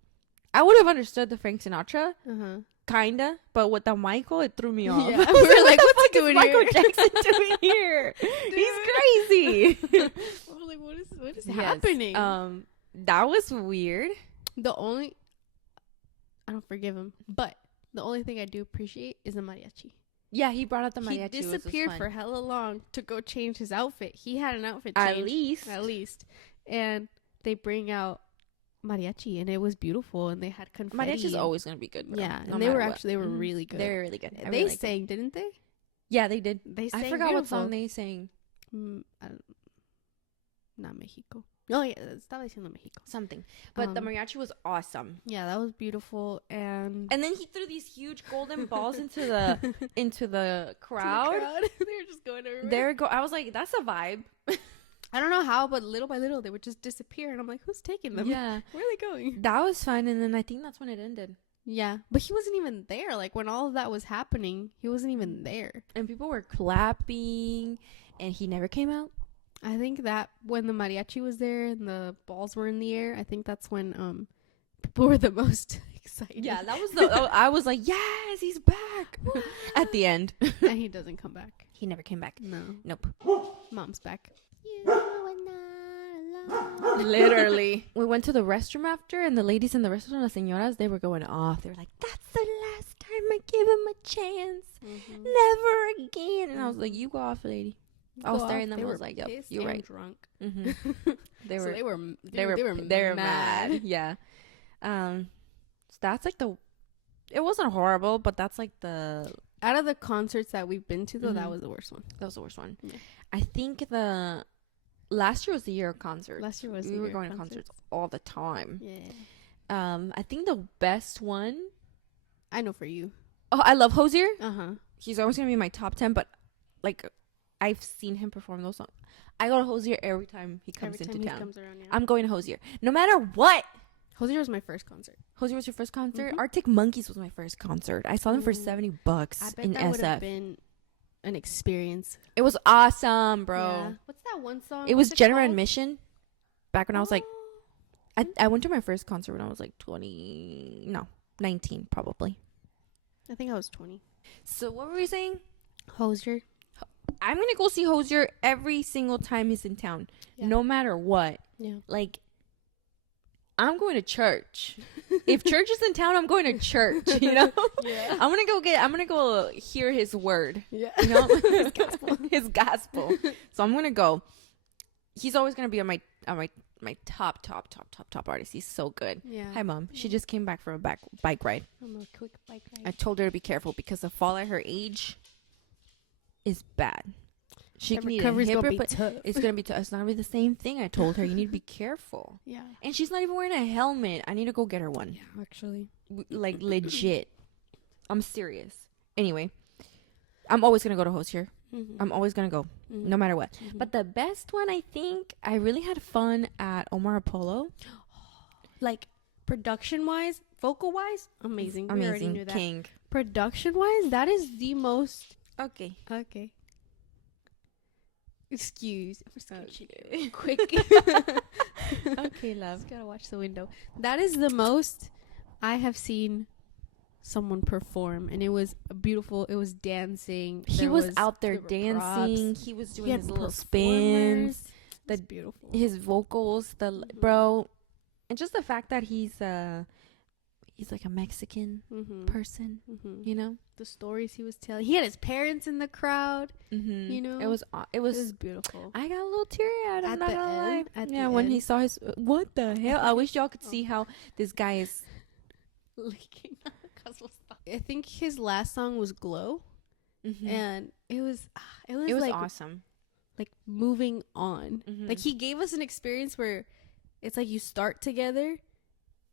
I would have understood the Frank Sinatra, Uh-huh. kinda, but with the Michael, it threw me off. Yeah. I was We're like, what what's the he fuck is doing Michael Jackson doing here? He's crazy. We're like, what is happening? That was weird. I don't forgive him, but the only thing I do appreciate is the mariachi. Yeah, he brought out the mariachi. He disappeared for hella long to go change his outfit. He had an outfit change. At least. And they bring out mariachi, and it was beautiful, and they had confetti. Mariachi's always going to be good. Bro, yeah, no and they were mm-hmm. really good. They were really good. They sang, didn't they? Yeah, they did. They sang I forgot beautiful. what song they sang. Not Mexico. Oh, yeah, estaba diciendo Mexico. Something. But the mariachi was awesome. Yeah, that was beautiful. And then he threw these huge golden balls into the crowd. they were just going everywhere. I was like, that's a vibe. I don't know how, but little by little they would just disappear, and I'm like, who's taking them? Yeah. Where are they going? That was fun, and then I think that's when it ended. Yeah, but he wasn't even there. Like when all of that was happening, he wasn't even there. And people were clapping, and he never came out. I think that when the mariachi was there and the balls were in the air, I think that's when people were the most excited. Yeah, that was I was like, yes, he's back. At the end. And he doesn't come back. He never came back. No. Nope. Mom's back. You are not alone. Literally. We went to the restroom after, and the ladies in the restroom, the señoras, they were going off. They were like, that's the last time I give him a chance. Mm-hmm. Never again. And I was like, you go off, lady. I was staring at them. They I were was like, yep, pissed you're and right. drunk. Mm-hmm. They So were they were mad. Yeah. So that's like it wasn't horrible, but that's like Out of the concerts that we've been to, though, that Mhm. was the worst one. that was the worst one. Yeah. I think last year was the year of concerts. Last year was we the were year going of to concerts all the time. Yeah. I think the best one. I know for you. Oh, I love Hosier. Uh-huh. He's always gonna be in my top 10, but like I've seen him perform those songs. I go to Hosier every time he comes Every into time he town. comes around, yeah. I'm going to Hosier, no matter what. Hosier was my first concert. Hosier was your first concert. Mhm. Arctic Monkeys was my first concert. I saw them for Ooh. $70 I bet in that would have SF. been an experience. It was awesome, bro. Yeah. What's that one song? It was What's general called? admission. Back when I was like, Oh. I went to my first concert when I was like 19 probably. I think I was 20. So what were we saying? Hosier. I'm gonna go see Hosier every single time he's in town, Yeah. no matter what. Yeah. Like, I'm going to church. If church is in town, I'm going to church. You know, Yeah. I'm gonna go hear his word. Yeah. You know, his gospel. So I'm gonna go. He's always gonna be on my top artist. He's so good. Yeah. Hi, Mom. She just came back from a bike ride. I'm a quick bike ride. I told her to be careful because the fall at her age is bad. She can need a recovery's hip gonna be replacement. tough. It's gonna be. It's not gonna be the same thing. I told her you need to be careful. Yeah. And she's not even wearing a helmet. I need to go get her one. Yeah, actually. Like legit. I'm serious. Anyway, I'm always gonna go to Hosier. Mm-hmm. I'm always gonna go, no matter what. But the best one, I think, I really had fun at Omar Apollo. like production wise, vocal wise, amazing. We already knew that. King. Production wise, that is the most. Okay. Okay. Excuse. I'm just gonna shake it Okay. real quick. Okay, love. Just gotta watch the window. That is the most I have seen someone perform, and it was beautiful. It was dancing. He was out there dancing. He was doing his little spins. That's beautiful. His vocals, bro, and just the fact that he's like a Mexican person, you know. The stories he was telling. He had his parents in the crowd. You know? it was It was beautiful. I got a little teary-eyed. I'm At not the gonna lie. end? At the Yeah, when he end? saw his what the hell? I wish y'all could see how this guy is licking. I think his last song was "Glow," Mm-hmm. and it was It was like awesome. like moving on. Mhm. Like he gave us an experience where it's like you start together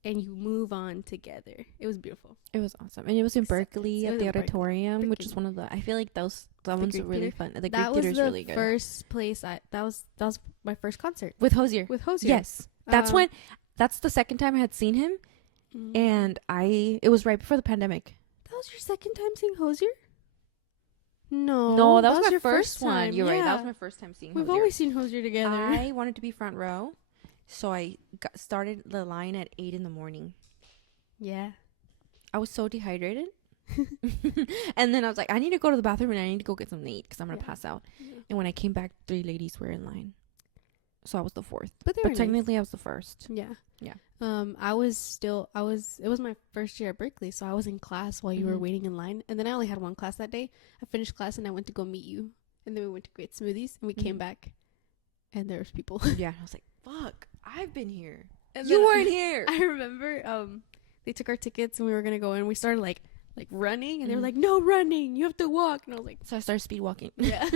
and you move on together. It was beautiful. It was awesome, and it was in Berkeley It at was the in Berkeley. auditorium, which is Berkeley. one of the. I feel like that one's Greek really Theater? fun. The Greek That was Theater is the really good. first place that was my first concert With Hosier. with Hosier. Yes, that's Um, that's the second time I had seen him, Mm. and it was right before the pandemic. That was your second time seeing Hosier? No. No, that was my your first one. time. You're right. That Yeah. was my first time seeing We've Hosier. always seen Hosier together. I wanted to be front row, so I started the line at 8 a.m. Yeah. I was so dehydrated. And then I was like, I need to go to the bathroom and I need to go get something to eat because I'm going to Yeah. pass out. And when I came back, 3 ladies were in line. So I was the fourth. But they But were nice. technically, I was the first. Yeah. Yeah. it was my first year at Berkeley, so I was in class while you were Mhm. waiting in line. And then I only had one class that day. I finished class and I went to go meet you. And then we went to Great Smoothies and we came Mhm. back and there was people. Yeah. I was like, fuck, I've been here. And You then weren't here. I remember they took our tickets and we were gonna go in. We started like running and they were Mhm. like, "No running, you have to walk." And I was like, So I started speed walking. "Yeah."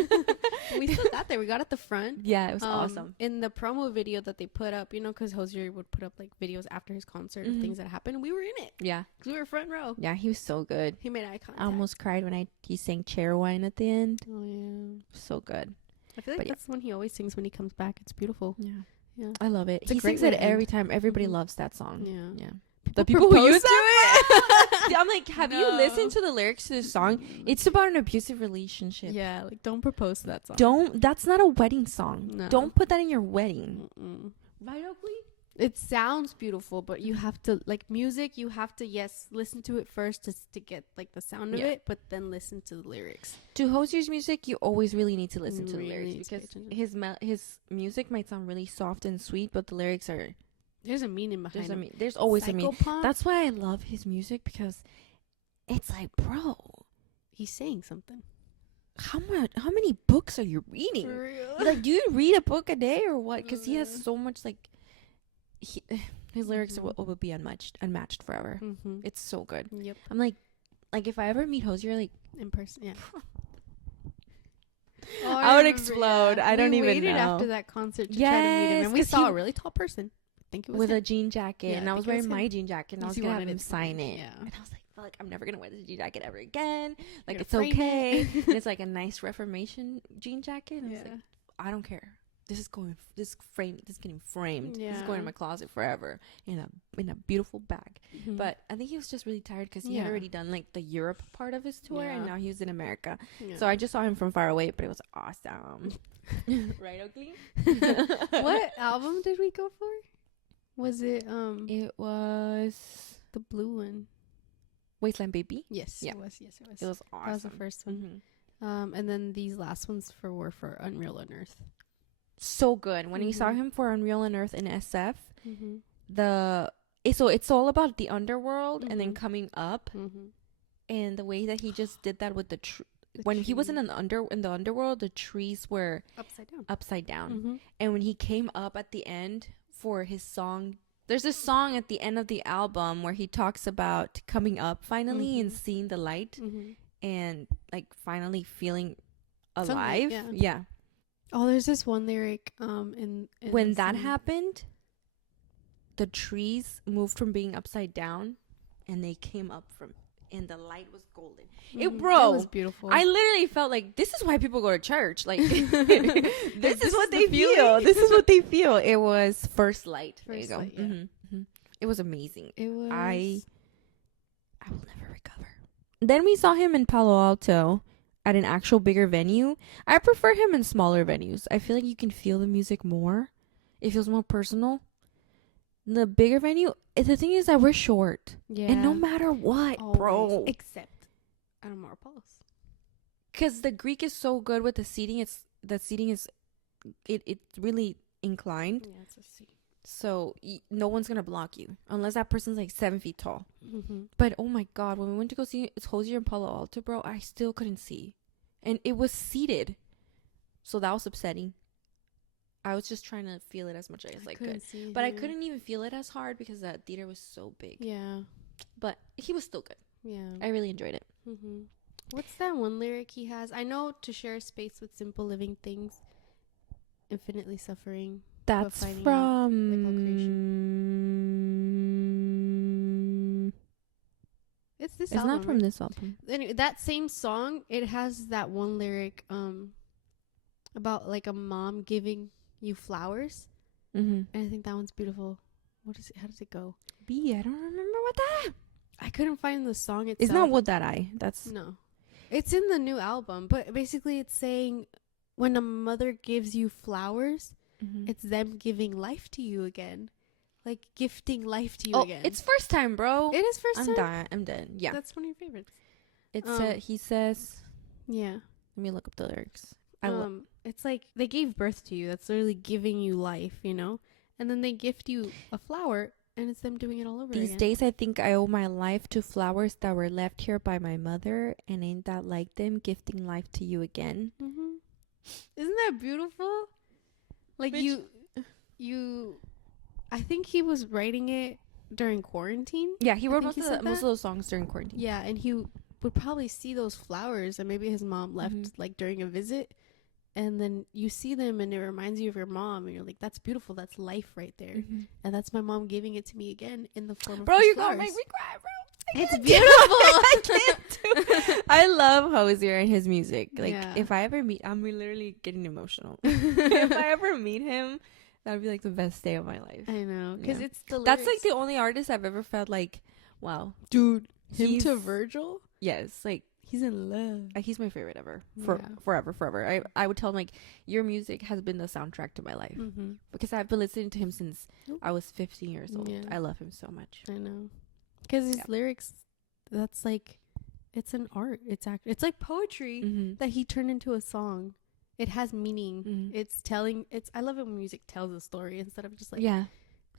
We still got there. We got at the front. Yeah, it was awesome. In the promo video that they put up, because Hosier would put up like videos after his concert of Mhm. things that happened. We were in it Yeah. because we were front row. Yeah, he was so good. He made eye contact. I almost cried when he sang Chair Wine at the end. Oh yeah. So good. I feel like But that's the one he always sings when he comes back. It's beautiful. Yeah. Yeah. I love it. It's a He great sings way it to end. every time. Everybody Mhm. loves that song. Yeah. Yeah. People The people who propose used to it. I'm like, have you No. listened to the lyrics to this song? It's about an abusive relationship. Yeah, like don't propose to that song. Don't. That's not a wedding song. No. Don't put that in your wedding. Mm-mm. Right, Oakley? It sounds beautiful, but you have to like music. You have to listen to it first just to get like the sound of Yeah. it, but then listen to the lyrics. To Hosier's music, you always really need to listen to the Really lyrics need to pay because attention. his music might sound really soft and sweet, but the lyrics are There's a meaning behind it. there's always a meaning. Psychopomp, That's why I love his music because it's like, bro, he's saying something. how many books are you reading? For real. Like, do you read a book a day or what? Because he has Mm. so much like his lyrics Mhm. will be unmatched forever. Mm-hmm. It's so good. Yep. I'm like if I ever meet Hosier, like In person, yeah. I would explode. I don't we even waited know. after that concert to try to meet him, Yes, and we 'cause saw he- a really tall person. I think it was with him. a jean jacket, Yeah, and I was think it was wearing my him. jean jacket, and I Yes, was you gonna have wanted him it sign it. Yeah. And I was like, I'm never gonna wear this jean jacket ever again. Like, You're it's gonna frame okay. it. And it's like a nice Reformation jean jacket. And I was Yeah. like, I don't care. This is getting framed. This is Yeah. going in my closet forever in a beautiful bag. Mhm. But I think he was just really tired because he Yeah. had already done like the Europe part of his tour, and Yeah. now he was in America. Yeah. So I just saw him from far away, but it was awesome. Right, Oakley? What album did we go for? Was it It was the blue one? Wasteland Baby. Yes, Yeah. it was. Yes, it was. It was awesome. That was the first one. Mhm. And then these last ones were for Unreal Unearthed. So good. When we saw Mhm. him for Unreal Unearthed in SF, Mm-hmm. it's all about the underworld and then Mhm. coming up, Mm-hmm. and the way that he just did that with when he was in the underworld, the trees were upside down. upside down, Mm-hmm. and when he came up at the end for his song, there's this song at the end of the album where he talks about coming up finally and Mhm. seeing the light Mm-hmm. and like finally feeling Something, alive. Yeah. Oh, there's this one lyric in When the that song. happened, the trees moved from being upside down and they came up and the light was golden. Mhm. Bro, It was beautiful. I literally felt like this is why people go to church. Like this This is what is they the feeling? feel. This is what they feel. It was first light. There you First go. Light, yeah. It was amazing. It was. I will never recover. Then we saw him in Palo Alto at an actual bigger venue. I prefer him in smaller venues. I feel like you can feel the music more. It feels more personal. The bigger venue, the thing is that we're short. Yeah. And no matter what, Always, bro. except at Marpos. Because the Greek is so good with the seating. It's really inclined. Yeah, it's a C. So no one's going to block you. Unless that person's like 7 feet tall. Mm-hmm. But oh my god, when we went to go see Hosier in Palo Alto, bro, I still couldn't see. And it was seated. So that was upsetting. I was just trying to feel it as much as I could. But I couldn't even feel it as hard because that theater was so big. Yeah. But he was still good. Yeah. I really enjoyed it. Mm-hmm. What's that one lyric he has? I know to share space with simple living things, infinitely suffering. That's finding from out, like, all It's this It's album. not from this album. Anyway, that same song, it has that one lyric about like a mom giving you flowers, Mm-hmm. and I think that one's beautiful. What is it? How does it go? I don't remember what that. I couldn't find the song itself. It's not Would That I. That's No. It's in the new album, but basically it's saying when a mother gives you flowers, it's them giving life to you again. Like gifting life to you again. It's first time, bro. It is first I'm time. done. I'm done. Yeah. That's one of your favorites. He says, Yeah. let me look up the lyrics. It's like they gave birth to you. That's literally giving you life, you know? And then they gift you a flower and it's them doing it all over These again. days I think I owe my life to flowers that were left here by my mother, and ain't that like them gifting life to you again? Mm-hmm. Isn't that beautiful? Like I think he was writing it during quarantine. Yeah, he wrote think he said most that. of those songs during quarantine. Yeah, and he would probably see those flowers, and maybe his mom left Mhm. like during a visit, and then you see them, and it reminds you of your mom, and you're like, "That's beautiful. That's life right there." Mhm. And that's my mom giving it to me again in the form of Bro, these you're flowers. gonna make me cry, bro. It's do beautiful. I can't do. I love Hosier and his music. Like Yeah. if I ever meet, I'm literally getting emotional. If I ever meet him, that would be like the best day of my life. I know, because Yeah. it's the That's like lyrics. the only artist I've ever felt like, wow, Dude, him he's- to Virgil. yes, like He's in love. he's my favorite ever Yeah. forever. I would tell him like your music has been the soundtrack to my life Mm-hmm. because I've been listening to him since Oop. I was 15 years old. Yeah. I love him so much. I know, because his Yeah. lyrics, that's like, it's an art. It's like poetry Mm-hmm. that he turned into a song. It has meaning. Mm-hmm. It's telling. It's. I love it when music tells a story instead of just like. Yeah.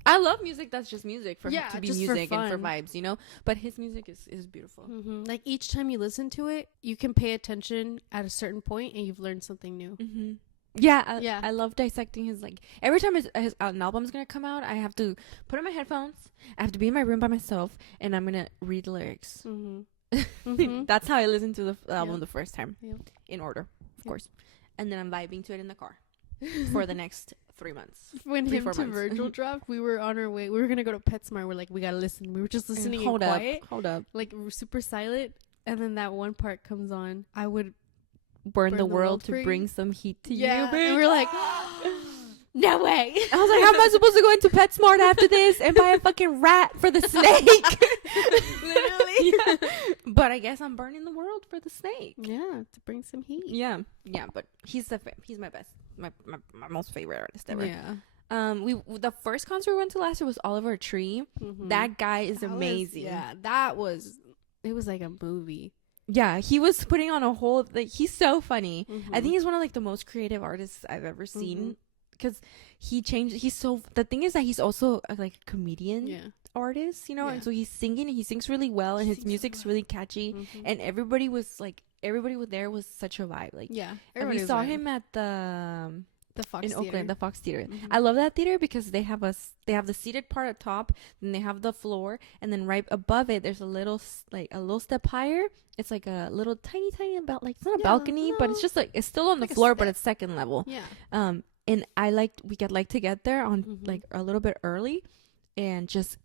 I love music that's just music for Yeah, to be just for music and for fun. vibes, you know? But his music is beautiful. Mm-hmm. Like each time you listen to it, you can pay attention at a certain point, and you've learned something new. Mm-hmm. Yeah, Yeah. I love dissecting his like every time his an album's gonna come out, I have to put on my headphones. I have to be in my room by myself, and I'm gonna read the lyrics. Mm-hmm. Mm-hmm. That's how I listened to the album Yeah. the first time, Yeah. in order, of Yeah. course, and then I'm vibing to it in the car for the next 3 months. When 3, him 4 to months. Virgil dropped, we were on our way. We were gonna go to PetSmart. We're like, we gotta listen. We were just listening in hold quiet, up, like we're super silent. And then that one part comes on. I would. burn the world to for you. bring some heat to Yeah, you, bitch. and we were like, no way. I was like, how am I supposed to go into PetSmart after this and buy a fucking rat for the snake? Literally. Yeah. But I guess I'm burning the world for the snake. Yeah, to bring some heat. Yeah, but he's my best, my most favorite artist ever. Yeah. The first concert we went to last year was Oliver Tree. Mhm. That guy is That was- amazing. that was. It was like a movie. Yeah, he was putting on a whole like he's so funny. I Mhm. think he's one of like the most creative artists I've ever seen Mhm. because the thing is that he's also like a comedian Yeah. artist, you know, Yeah. and so he's singing and he sings really well and He his sings so music's well. really catchy Mhm. and everybody was there was such a vibe. Like Yeah. and Everybody we was saw there. him at the Fox in Theater. Oakland, the Fox Theater. Mhm. I love that theater because they have the seated part at top, then they have the floor, and then right above it there's a little step higher. It's like a little tiny about like it's not a Yeah, balcony, but it's no. just like it's still on Like the a floor, but step. it's second level. Yeah. And we get to get there on Mhm. like a little bit early, and just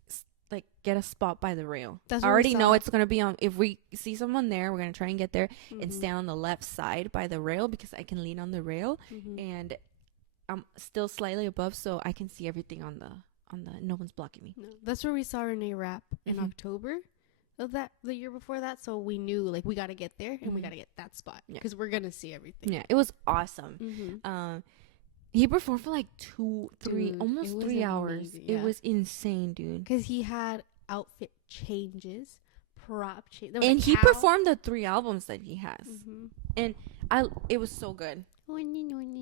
like get a spot by the rail. That's I what we already know saw. it's gonna be on. If we see someone there, we're gonna try and get there and Mhm. stand on the left side by the rail because I can lean on the rail Mhm. and I'm still slightly above, so I can see everything on the no one's blocking me. No, that's where we saw Renee Rapp in Mhm. October of the year before that. So we knew like we got to get there and we Mhm. got to get that spot Yeah. because we're gonna see everything. Yeah, it was awesome. Mm-hmm. He performed for like 2 3 Dude, almost it was 3 hours. amazing, It yeah. was insane, dude. Because he had outfit changes, prop change, there was And a he cow. performed the 3 albums that he has. Mhm. It was so good.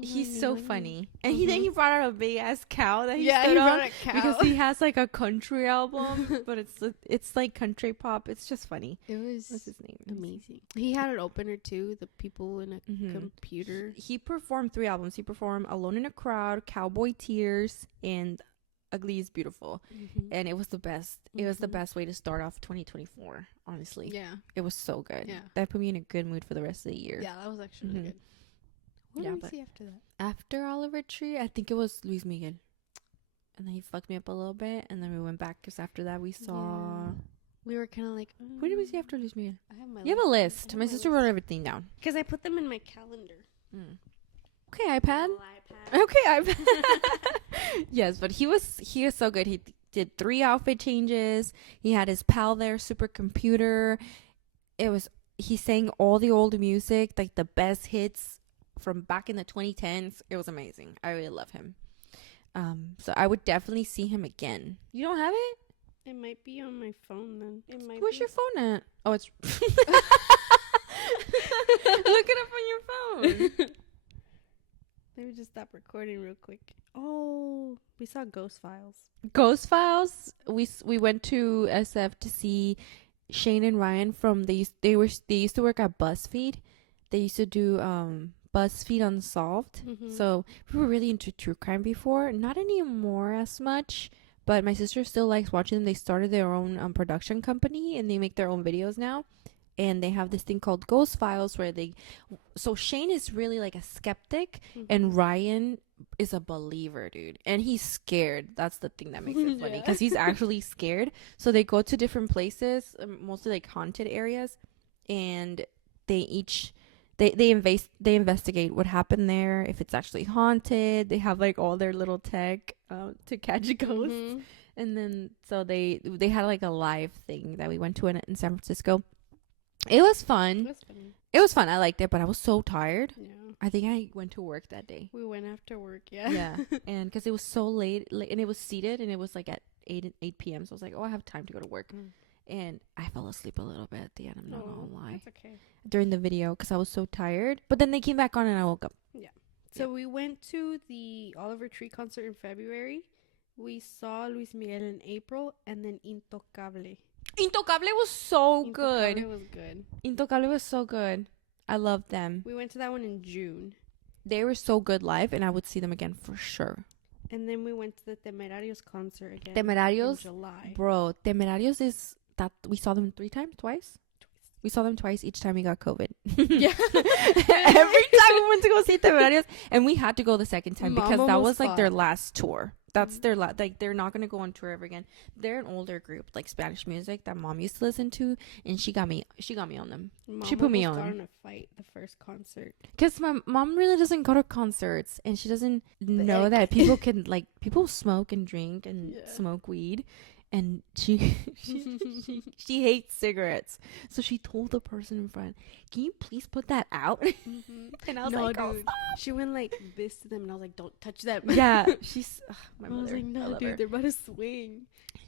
He's so funny. And then Mhm. he brought out a big ass cow that he Yeah, he stood on brought a cow. because he has like a country album, but it's like country pop. It's just funny. It was What's his name? amazing. He had an opener too. The people in a Mhm. computer. He performed 3 albums. He performed Alone in a Crowd, Cowboy Tears, and Ugly is Beautiful. Mhm. And it was the best. It was the Mhm. best way to start off 2024, honestly. Yeah, It was so good. Yeah. That put me in a good mood for the rest of the year. yeah, that was actually Mhm. good. What Yeah, did we but- see after that? After Oliver Tree, I think it was Luis Miguel. And then he fucked me up a little bit. And then we went back because after that we saw... Yeah. We were kind of like, Who did we see after Luis Miguel? I have my You have a list. I My have sister wrote everything down. because I put them in my calendar. Mm. Okay, iPad. Little iPad. Okay, iPad. Yes, but he was so good. He did 3 outfit changes. He had his pal there, supercomputer. He sang all the old music, like the best hits from back in the 2010s. It was amazing. I really love him. So I would definitely see him again. You don't have it? It might be on my phone then. It might Where's be. your phone at? Oh, it's look it up on your phone. Let me just stop recording real quick. Oh, we saw Ghost Files. Ghost Files. We went to SF to see Shane and Ryan from they used to work at BuzzFeed. They used to do BuzzFeed Unsolved. Mhm. So we were really into true crime before. Not anymore as much, but my sister still likes watching them. They started their own production company and they make their own videos now. and they have this thing called Ghost Files where so Shane is really like a skeptic, and Ryan is a believer, dude, and he's scared. That's the thing that makes it funny, because he's actually scared. So they go to different places, mostly like haunted areas, and they investigate what happened there, if it's actually haunted. They have like all their little tech to catch ghosts. And then so they had like a live thing that we went to in San Francisco. It was fun. It was fun. I liked it, but I was so tired. Yeah. I think I went to work that day. We went after work, yeah. Yeah. And because it was so late, and it was seated, and it was like at 8 p.m. So I was like, oh, I have time to go to work. And I fell asleep a little bit at the end. I'm not going to lie. That's okay. During the video, because I was so tired. But then they came back on and I woke up. Yeah. So we went to the Oliver Tree concert in February. We saw Luis Miguel in April, and then Intocable. Intocable was so good. Intocable was good. Intocable was so good. I loved them. We went to that one in June. They were so good live, and I would see them again for sure. And then we went to the Temerarios concert again. Temerarios? In July. Bro, Temerarios is that we saw them twice. We saw them twice each time we got COVID. Yeah. Every time we went to go see Temerarios, and we had to go the second time because that was like their last tour. That's their like they're not gonna go on tour ever again. They're an older group, like Spanish music that mom used to listen to, and she got me on them. She put me on. Got in a fight the first concert because my mom really doesn't go to concerts, and she doesn't know that people smoke and drink and smoke weed. And she hates cigarettes. So she told the person in front, can you please put that out? And I was like, dude. She went like this to them, and I was like, don't touch that. Yeah. She's my mother. I was like, no, dude, they're about to swing.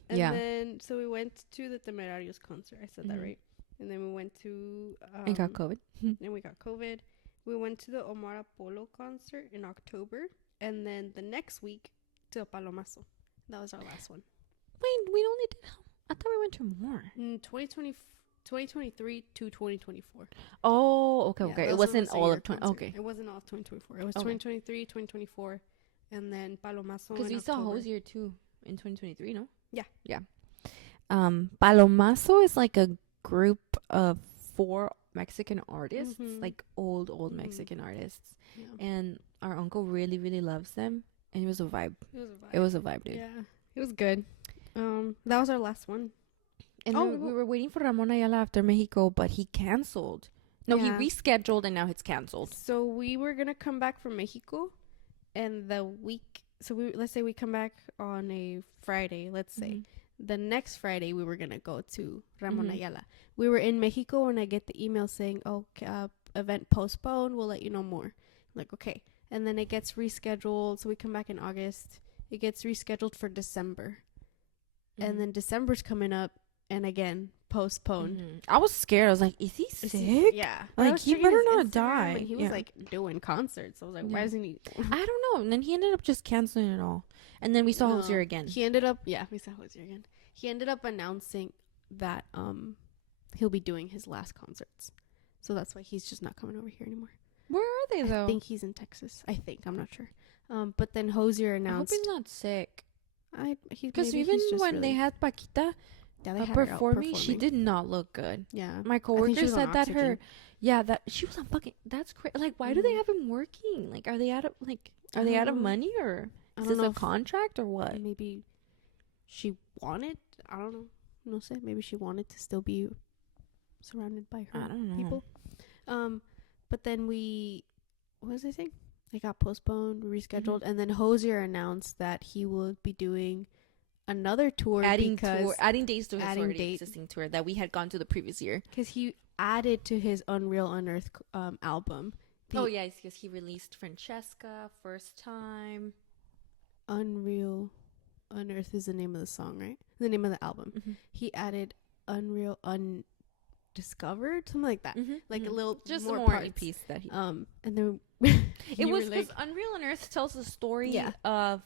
And then, so we went to the Temerarios concert. I said that right. And then we went to... and got COVID. Then we got COVID. We went to the Omar Apollo concert in October. And then the next week to Palomazo. That was our last one. Wait, we only did... I thought we went to more. 2023 to 2024. Oh, okay. Yeah, it wasn't all of 20... Okay. It wasn't all of 2024. It was 2023, 2024, and then Palomazo. Because we saw Hosier too in 2023, no? Yeah. Palomazo is like a group of 4 Mexican artists, like old Mexican artists. Yeah. And our uncle really, really loves them. And it was a vibe. It was a vibe, dude. Yeah. It was good. That was our last one. And we were waiting for Ramon Ayala after Mexico, but he canceled. No, he rescheduled, and now it's canceled. So we were gonna come back from Mexico, and let's say we come back on a Friday. Let's say the next Friday we were gonna go to Ramon Ayala. We were in Mexico, and I get the email saying, "Oh, event postponed. We'll let you know more." I'm like, okay, and then it gets rescheduled. So we come back in August. It gets rescheduled for December. And then December's coming up, and again, postponed. I was scared. I was like, is he sick? Yeah. Like, he better not die. He was, like, doing concerts. I was like, why isn't he? I don't know. And then he ended up just canceling it all. And then we saw Hosier again. We saw Hosier again. He ended up announcing that he'll be doing his last concerts. So that's why he's just not coming over here anymore. Where are they, though? I think he's in Texas. I'm not sure. But then Hosier announced... I hope he's not sick. Because even when they had Paquita performing, she did not look good. Yeah. My coworker said that that she was on fucking... That's crazy. Like, why do they have him working? Like, are they out of money, or is this a contract, or what? Maybe she wanted... I don't know. No sé. Maybe she wanted to still be surrounded by her people. But then what was I saying? It got postponed, rescheduled, and then Hosier announced that he would be doing another tour, adding days to his already existing tour that we had gone to the previous year. Because he added to his Unreal Unearthed album. Yes, because he released Francesca first time. Unreal Unearthed is the name of the song, right? The name of the album. He added Unreal Undiscovered, something like that. Like a little just more piece that he and then it was because Unreal Unearthed tells the story of...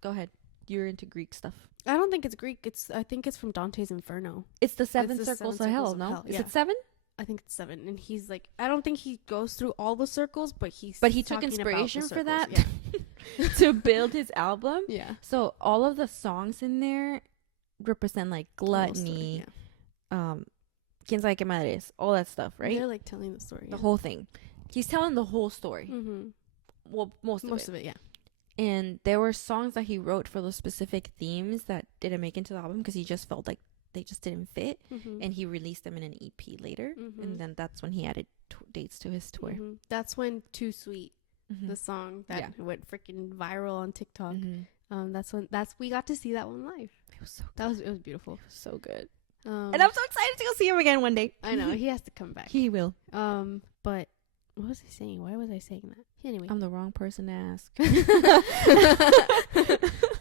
Go ahead. You're into Greek stuff. I don't think it's Greek. I think it's from Dante's Inferno. It's the seven circles of hell, no? Is it 7? I think it's 7. And he's like... I don't think he goes through all the circles, but he took inspiration for that to build his album. Yeah. So all of the songs in there represent like gluttony, quién sabe qué madres, all that stuff, right? They're like telling the story. The whole thing. He's telling the whole story. Mm-hmm. Well, most Most of it, yeah. And there were songs that he wrote for those specific themes that didn't make into the album because he just felt like they just didn't fit. Mm-hmm. And he released them in an EP later. Mm-hmm. And then that's when he added dates to his tour. Mm-hmm. That's when Too Sweet, Mm-hmm. the song that went freaking viral on TikTok. Mm-hmm. We got to see that one live. It was so It was beautiful. It was so good. And And I'm so excited to go see him again one day. I know he has to come back. He will. But what was I saying? Why was I saying that? Anyway, I'm the wrong person to ask.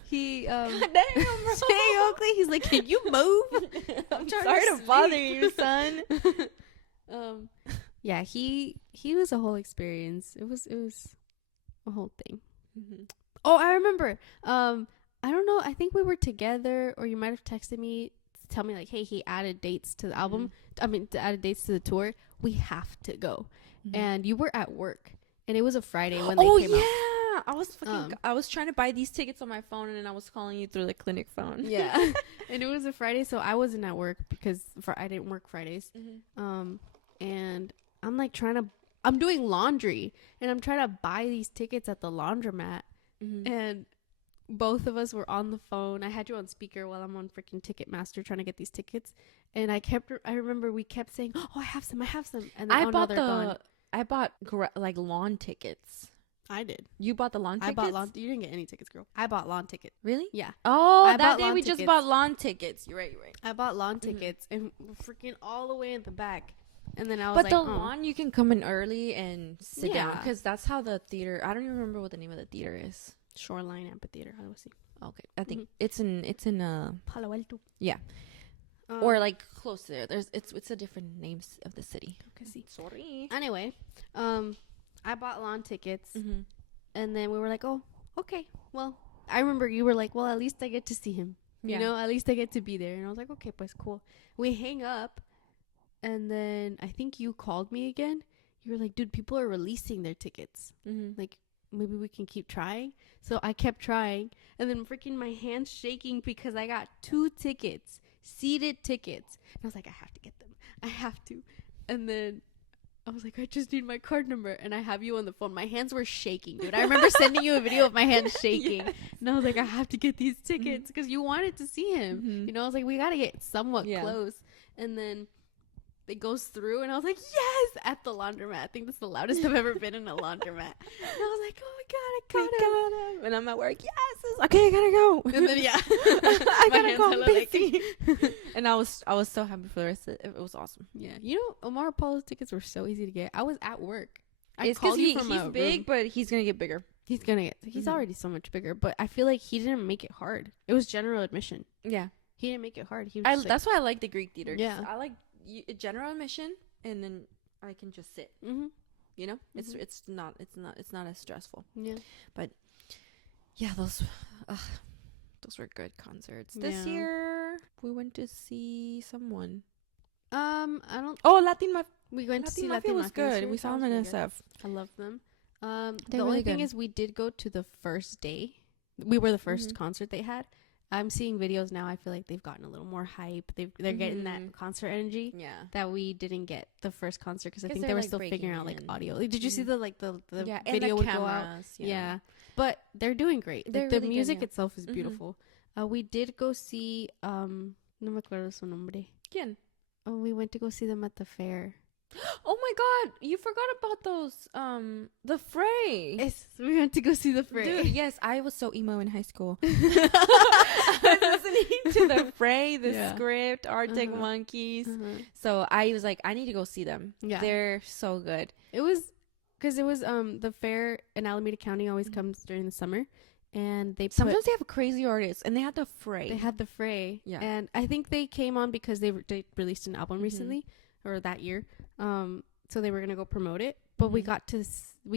he God damn, bro. Jay Oakley, he's like, can you move? I'm trying sorry to to bother sleep. you, son. Yeah, he was a whole experience. It was a whole thing. Mm-hmm. Oh, I remember. I don't know. I think we were together, or you might have texted me to tell me like, hey, he added dates to the album. I mean, added dates to the tour. We have to go. Mm-hmm. And you were at work, and it was a Friday when Oh they came out. yeah, I was trying to buy these tickets on my phone, and then I was calling you through the clinic phone. Yeah, and it was a Friday, so I wasn't at work because I didn't work Fridays. Mm-hmm. And I'm like I'm doing laundry, and I'm trying to buy these tickets at the laundromat, Mm-hmm. and both of us were on the phone. I had you on speaker while I'm on freaking Ticketmaster trying to get these tickets, and I remember we kept saying, "Oh, I have some," and then I bought like lawn tickets. I did. You bought the lawn tickets? I bought lawn. You didn't get any tickets, girl. I bought lawn tickets. Really? Yeah. Oh, I that bought day lawn we just tickets. bought lawn tickets. You're right. I bought lawn Mm-hmm. tickets and freaking all the way in the back. And then I was But like, the lawn, you can come in early and sit down Yeah. because that's how the theater. I don't even remember what the name of the theater is. Shoreline Amphitheater. How do I see? Okay, I think it's in Palo Alto. Yeah. Or like close there. It's a different names of the city. Okay, see. Sorry. Anyway, I bought lawn tickets, Mm-hmm. and then we were like, oh, okay. Well, I remember you were like, well, at least I get to see him. Yeah. You know, at least I get to be there. And I was like, okay, pues cool. We hang up, and then I think you called me again. You were like, dude, people are releasing their tickets. Mm-hmm. Like, maybe we can keep trying. So I kept trying, and then freaking my hands shaking because I got 2 tickets, seated tickets. And I was like, I have to get them. I have to. And then I was like, I just need my card number. And I have you on the phone. My hands were shaking, dude. I remember sending you a video of my hands shaking. Yes. And I was like, I have to get these tickets because you wanted to see him. Mm-hmm. You know, I was like, we got to get somewhat close. And then it goes through, and I was like, yes, at the laundromat. I think that's the loudest I've ever been in a laundromat. And I was like, oh my God, I got him. And I'm at work. Yes. Okay, I gotta go. And then, yeah. I My gotta hands go. hella I'm like- busy. And I was so happy for the rest of it. It was awesome. Yeah. You know, Omar Apollo's tickets were so easy to get. I was at work. I It's because called you from he's a big, room. but he's gonna get bigger. He's Mhm. already so much bigger, but I feel like he didn't make it hard. It was general admission. Yeah. He didn't make it hard. He was just like, That's why I like the Greek theater. 'Cause Yeah. I like general admission, and then I can just sit. mm-hmm. You know, Mhm. it's not as stressful. Yeah. Yeah, those were good concerts. This Yeah. year we went to see someone. I don't. Oh, Latin Mafia. We went to see Latin Mafia was good. We saw them in SF. I love them. They're The only really thing good. is, we did go to the first day. We were the 1st Mhm. concert they had. I'm seeing videos now. I feel like they've gotten a little more hype. They're getting that Mhm. concert energy Yeah. that we didn't get the first concert because I 'Cause think they're, they were like, still figuring out like breaking in. audio. Like, did you see Mhm. the Yeah, and video the would go out? cameras. Yeah. But they're doing great. They're Like, the really good, music yeah. itself is Mhm. beautiful. We did go see no me acuerdo su nombre. ¿Quién? We went to go see them at the fair. Oh my God! You forgot about those. The Fray. Yes, we went to go see the fair. Dude, yes, I was so emo in high school. I was listening to the Fray, the Yeah. Script, Arctic Uh-huh. Monkeys. Uh-huh. So I was like, I need to go see them. Yeah. They're so good. It was because it was the fair in Alameda County always Mhm. comes during the summer, and Sometimes they have crazy artists, and they had the Fray. they had the Fray. Yeah. And I think they came on because they released an album Mhm. recently or that year. So they were gonna go promote it, but we Mhm.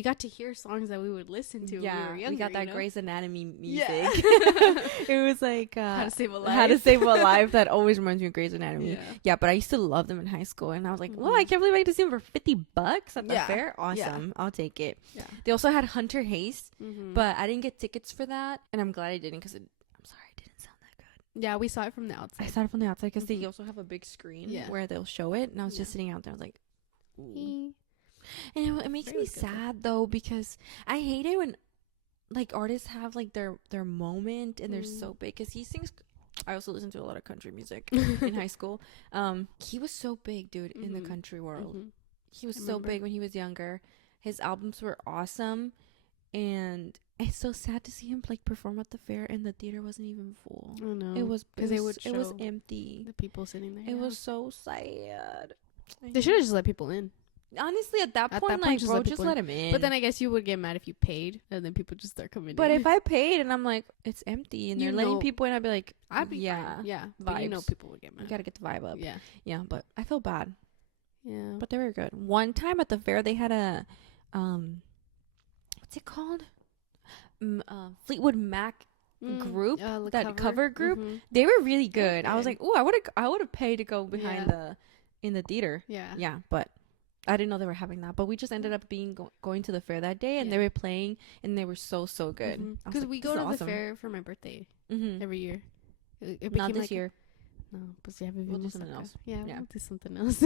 got to hear songs that we would listen to when we were younger. got that you know? Grey's Anatomy music. Yeah. It was like How to Save a Life. How to Save a Life. That always reminds me of Grey's Anatomy. Yeah. Yeah, but I used to love them in high school, and I was like, well, I Mhm. can't believe I get to see them for $50 at the Yeah. fair. Yeah. Awesome, I'll take it. Yeah. They also had Hunter Hayes, Mm-hmm. but I didn't get tickets for that, and I'm glad I didn't because I'm sorry, it didn't sound that good. Yeah, we saw it from the I outside. saw it from the outside because they also have a big screen where they'll show it, and I was just sitting out there. I was like, ooh. And it makes me sad though, because I hate it when like artists have like their moment and they're so big, because he sings. I also listened to a lot of country music in high school. He was so big, dude, in the country world. He was so big when he was younger. His albums were awesome, and it's so sad to see him like perform at the fair and the theater wasn't even full. Oh no, it was empty. The people sitting there. It was so sad. They should have just let people in. Honestly, at that point, like, bro, just let him in. But then I guess you would get mad if you paid, and then people just start coming in. But if I paid and I'm like, it's empty, and they're letting people in, I'd be like, fine. Yeah. But you know people would get mad. You gotta get the vibe up. Yeah. Yeah, but I feel bad. Yeah. But they were good. One time at the fair, they had a, what's it called? Fleetwood Mac group, that cover group. They were really good. I was like, oh, I would have paid to go behind in the theater. Yeah, but I didn't know they were having that. But we just ended up going to the fair that day, and they were playing, and they were so good. Because we go to the fair for my birthday every year. It Not this year. No, but we'll do something else. Yeah, we'll do something else.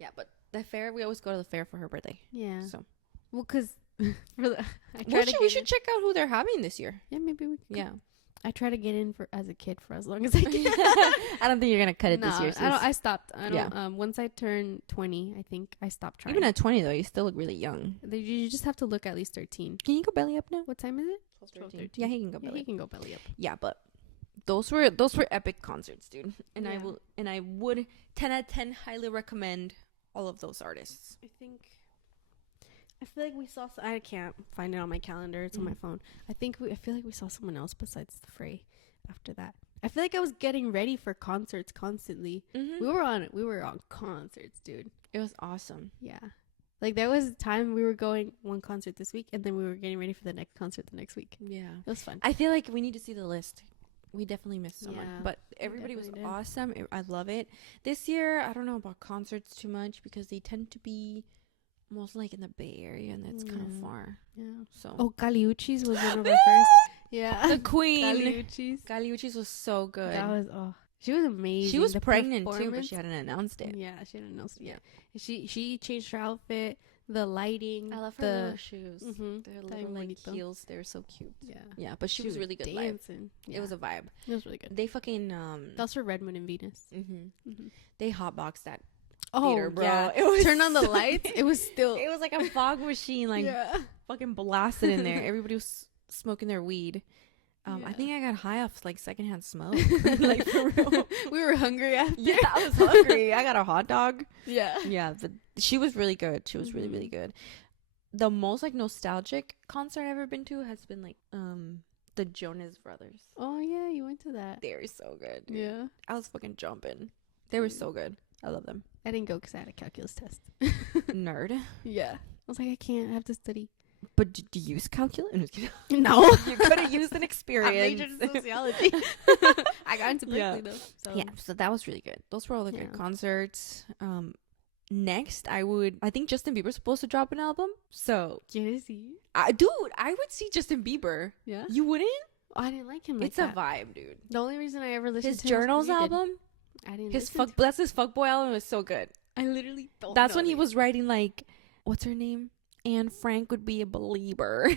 Yeah, but the fair, we always go to the fair for her birthday. Yeah. So, well, because we should check out who they're having this year. Yeah, maybe we could. Yeah. I try to get in as a kid for as long as I can. I don't think you're gonna cut it this year. Sis. I stopped. I don't. Once I turned 20, I think I stopped trying. Even at 20 though, you still look really young. You just have to look at least 13. Can you go belly up now? What time is it? 12:13. Yeah, he can go belly. He can go belly up. Yeah, but those were epic concerts, dude. And I would 10 out of 10 highly recommend all of those artists. I feel like we saw. I can't find it on my calendar. It's on my phone. I feel like we saw someone else besides the Fray. After that, I feel like I was getting ready for concerts constantly. We were on concerts, dude. It was awesome. Yeah, like there was a time we were going one concert this week, and then we were getting ready for the next concert the next week. Yeah, it was fun. I feel like we need to see the list. We definitely missed someone, Yeah, but everybody was awesome. I love it. This year, I don't know about concerts too much because they tend to be most like in the Bay Area, and that's kind of far. Yeah. So. Caliuchis was one of our first. Yeah. The Queen. Caliuchis was so good. That was she was amazing. She was pregnant too, but she hadn't announced it. Yeah, she hadn't announced it yet. She changed her outfit, the lighting. I love her little shoes. Their little like heels. They're so cute. Yeah. Yeah, but she was really good dancing. Live. Yeah. It was a vibe. It was really good. They fucking That's for Red Moon and Venus. They hotboxed that. Oh, theater, bro. Yeah. It was turn on the lights. It was like a fog machine, like fucking blasted in there. Everybody was smoking their weed. I think I got high off like secondhand smoke. Like for real. We were hungry after. Yeah, I was hungry. I got a hot dog. Yeah. Yeah, but she was really good. She was really, really good. The most like nostalgic concert I've ever been to has been like the Jonas Brothers. Oh yeah, you went to that. They were so good. Dude. Yeah. I was fucking jumping. They were so good. I love them. I didn't go because I had a calculus test. Nerd. Yeah. I was like, I can't. I have to study. But did you use calculus? No. You could have used an experience. I majored in sociology. I got into Berkeley though. So. Yeah, so that was really good. Those were all the good concerts. Next, I think Justin Bieber's supposed to drop an album. So, is he? Dude, I would see Justin Bieber. Yeah. You wouldn't? Oh, I didn't like him. It's a vibe, dude. The only reason I ever listened his to Journals album. I didn't. His fuckboy album was so good. I literally don't. That's when he was writing like, what's her name? Anne Frank would be a believer.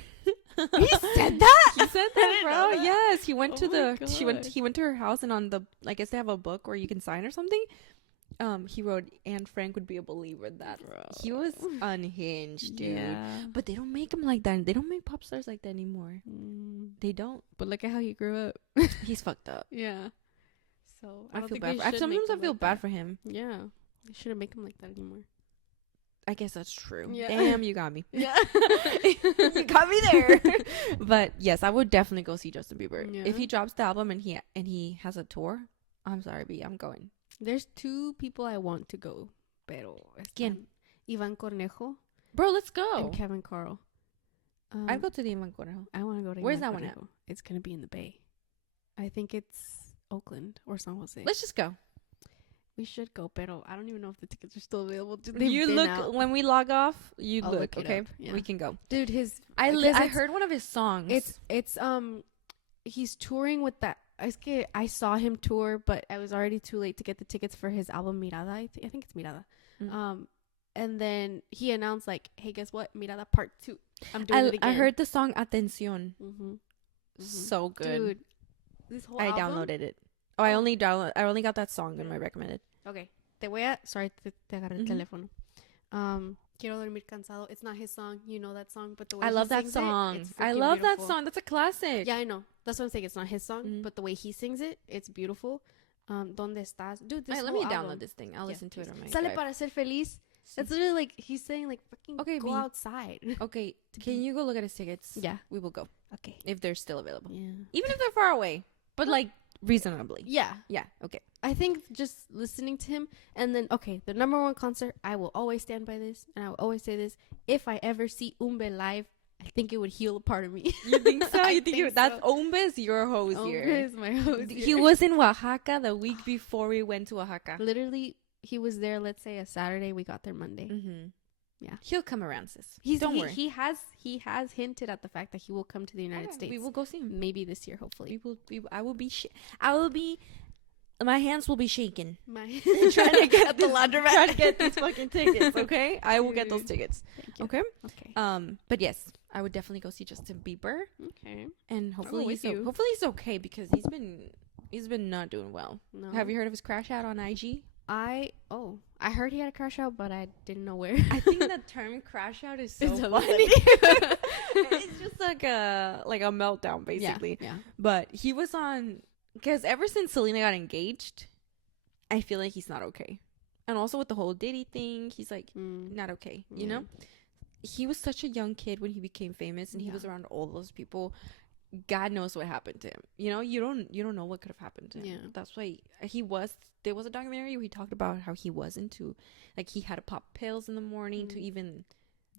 He said that. He said that, bro. That. Yes, he went He went to her house, and on the I guess they have a book where you can sign or something. He wrote Anne Frank would be a believer. That bro. He was unhinged, dude. Yeah. But they don't make him like that. They don't make pop stars like that anymore. They don't. But look at how he grew up. He's fucked up. Yeah. So I feel bad. Sometimes I feel bad for him. Yeah. They shouldn't make him like that anymore. I guess that's true. Yeah. Damn, you got me. Yeah. You got me there. But yes, I would definitely go see Justin Bieber. Yeah. If he drops the album and he has a tour, I'm sorry, B, I'm going. There's two people I want to go. Pero ¿Quién? Ivan Cornejo. Bro, let's go. And Kevin Carl. I'd go to the Ivan Cornejo. I want to go to Where's Ivan that Cornejo. one at? It's going to be in the Bay. I think it's Oakland or San Jose. Let's just go. We should go, pero I don't even know if the tickets are still available. You look out. When we log off. I'll look okay? Yeah. We can go, dude. I heard one of his songs. It's he's touring with that Es que I saw him tour, but I was already too late to get the tickets for his album Mirada. I think it's Mirada. Mm. And then he announced like, "Hey, guess what? Mirada Part 2. I'm doing it again." I heard the song Atención. Mm-hmm. So good. Dude, this whole I album. downloaded it. Oh, I only got that song in my recommended. Okay. Sorry, te agarré el teléfono. Quiero dormir cansado. It's not his song. You know that song, but the way I he love that sings song. it's I freaking love that beautiful. song. That's a classic. Yeah, I know. That's what I'm saying. It's not his song, Mhm. but the way he sings it, it's beautiful. ¿Dónde estás? Dude, this Alright, let whole me download album. this thing. I'll listen to it on my Sale drive. para ser feliz. That's literally like he's saying like fucking Okay, go B. outside. Okay, can you go look at his tickets? Yeah. We will go. Okay. If they're still available. Yeah. Even if they're far away. But like reasonably. Yeah. Yeah, okay. I think just listening to him and then the number one concert, I will always stand by this and I will always say this. If I ever see Umbe live, I think it would heal a part of me. You think so? I You think that's so. Ombe's your host Umbe here? is my host. He was in Oaxaca the week before we went to Oaxaca. Literally, he was there, let's say a Saturday, we got there Monday. Mm-hmm. Yeah. He'll come around, sis. Don't worry. He has hinted at the fact that he will come to the United States. We will go see him. Maybe this year, hopefully. I will be my hands will be shaking. Trying to get the laundromat. Trying to get these fucking tickets, okay? I will get those Dude. tickets. Thank you. Okay? Okay. But yes, I would definitely go see Justin Bieber. Okay. And hopefully with you. hopefully he's okay because he's been not doing well. No. Have you heard of his crash out on IG? I heard he had a crash out, but I didn't know where. I think the term crash out is so It's funny. funny. It's just like a meltdown basically. Yeah. But he was on because ever since Selena got engaged, I feel like he's not okay. And also with the whole Diddy thing, he's like not okay. You know? He was such a young kid when he became famous and he was around all those people. God knows what happened to him. You know, you don't know what could have happened to him. Yeah. That's why there was a documentary where he talked about how he was into like he had to pop pills in the morning to even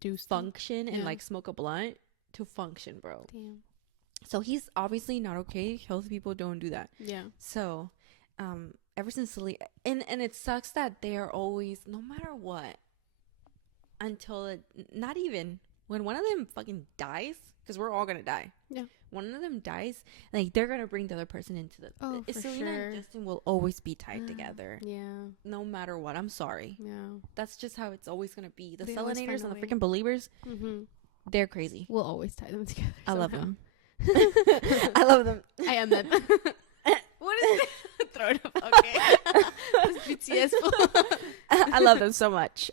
do function and Yeah. like smoke a blunt to function, bro. Damn. So he's obviously not okay. Healthy people don't do that. Yeah. So, ever since Selena, and it sucks that they are always, no matter what, not even when one of them fucking dies, because we're all gonna die. Yeah. One of them dies, like they're gonna bring the other person into the. Oh, for Selena sure. and Justin will always be tied together, Yeah. no matter what. I'm sorry. Yeah. That's just how it's always gonna be. The They always Selenators find and a the way. freaking Believers, Mm-hmm. they're crazy. We'll always tie them together. I love somehow. them. I love them. I am them. What is it? Throw it up. Okay. This BTS. I love them so much.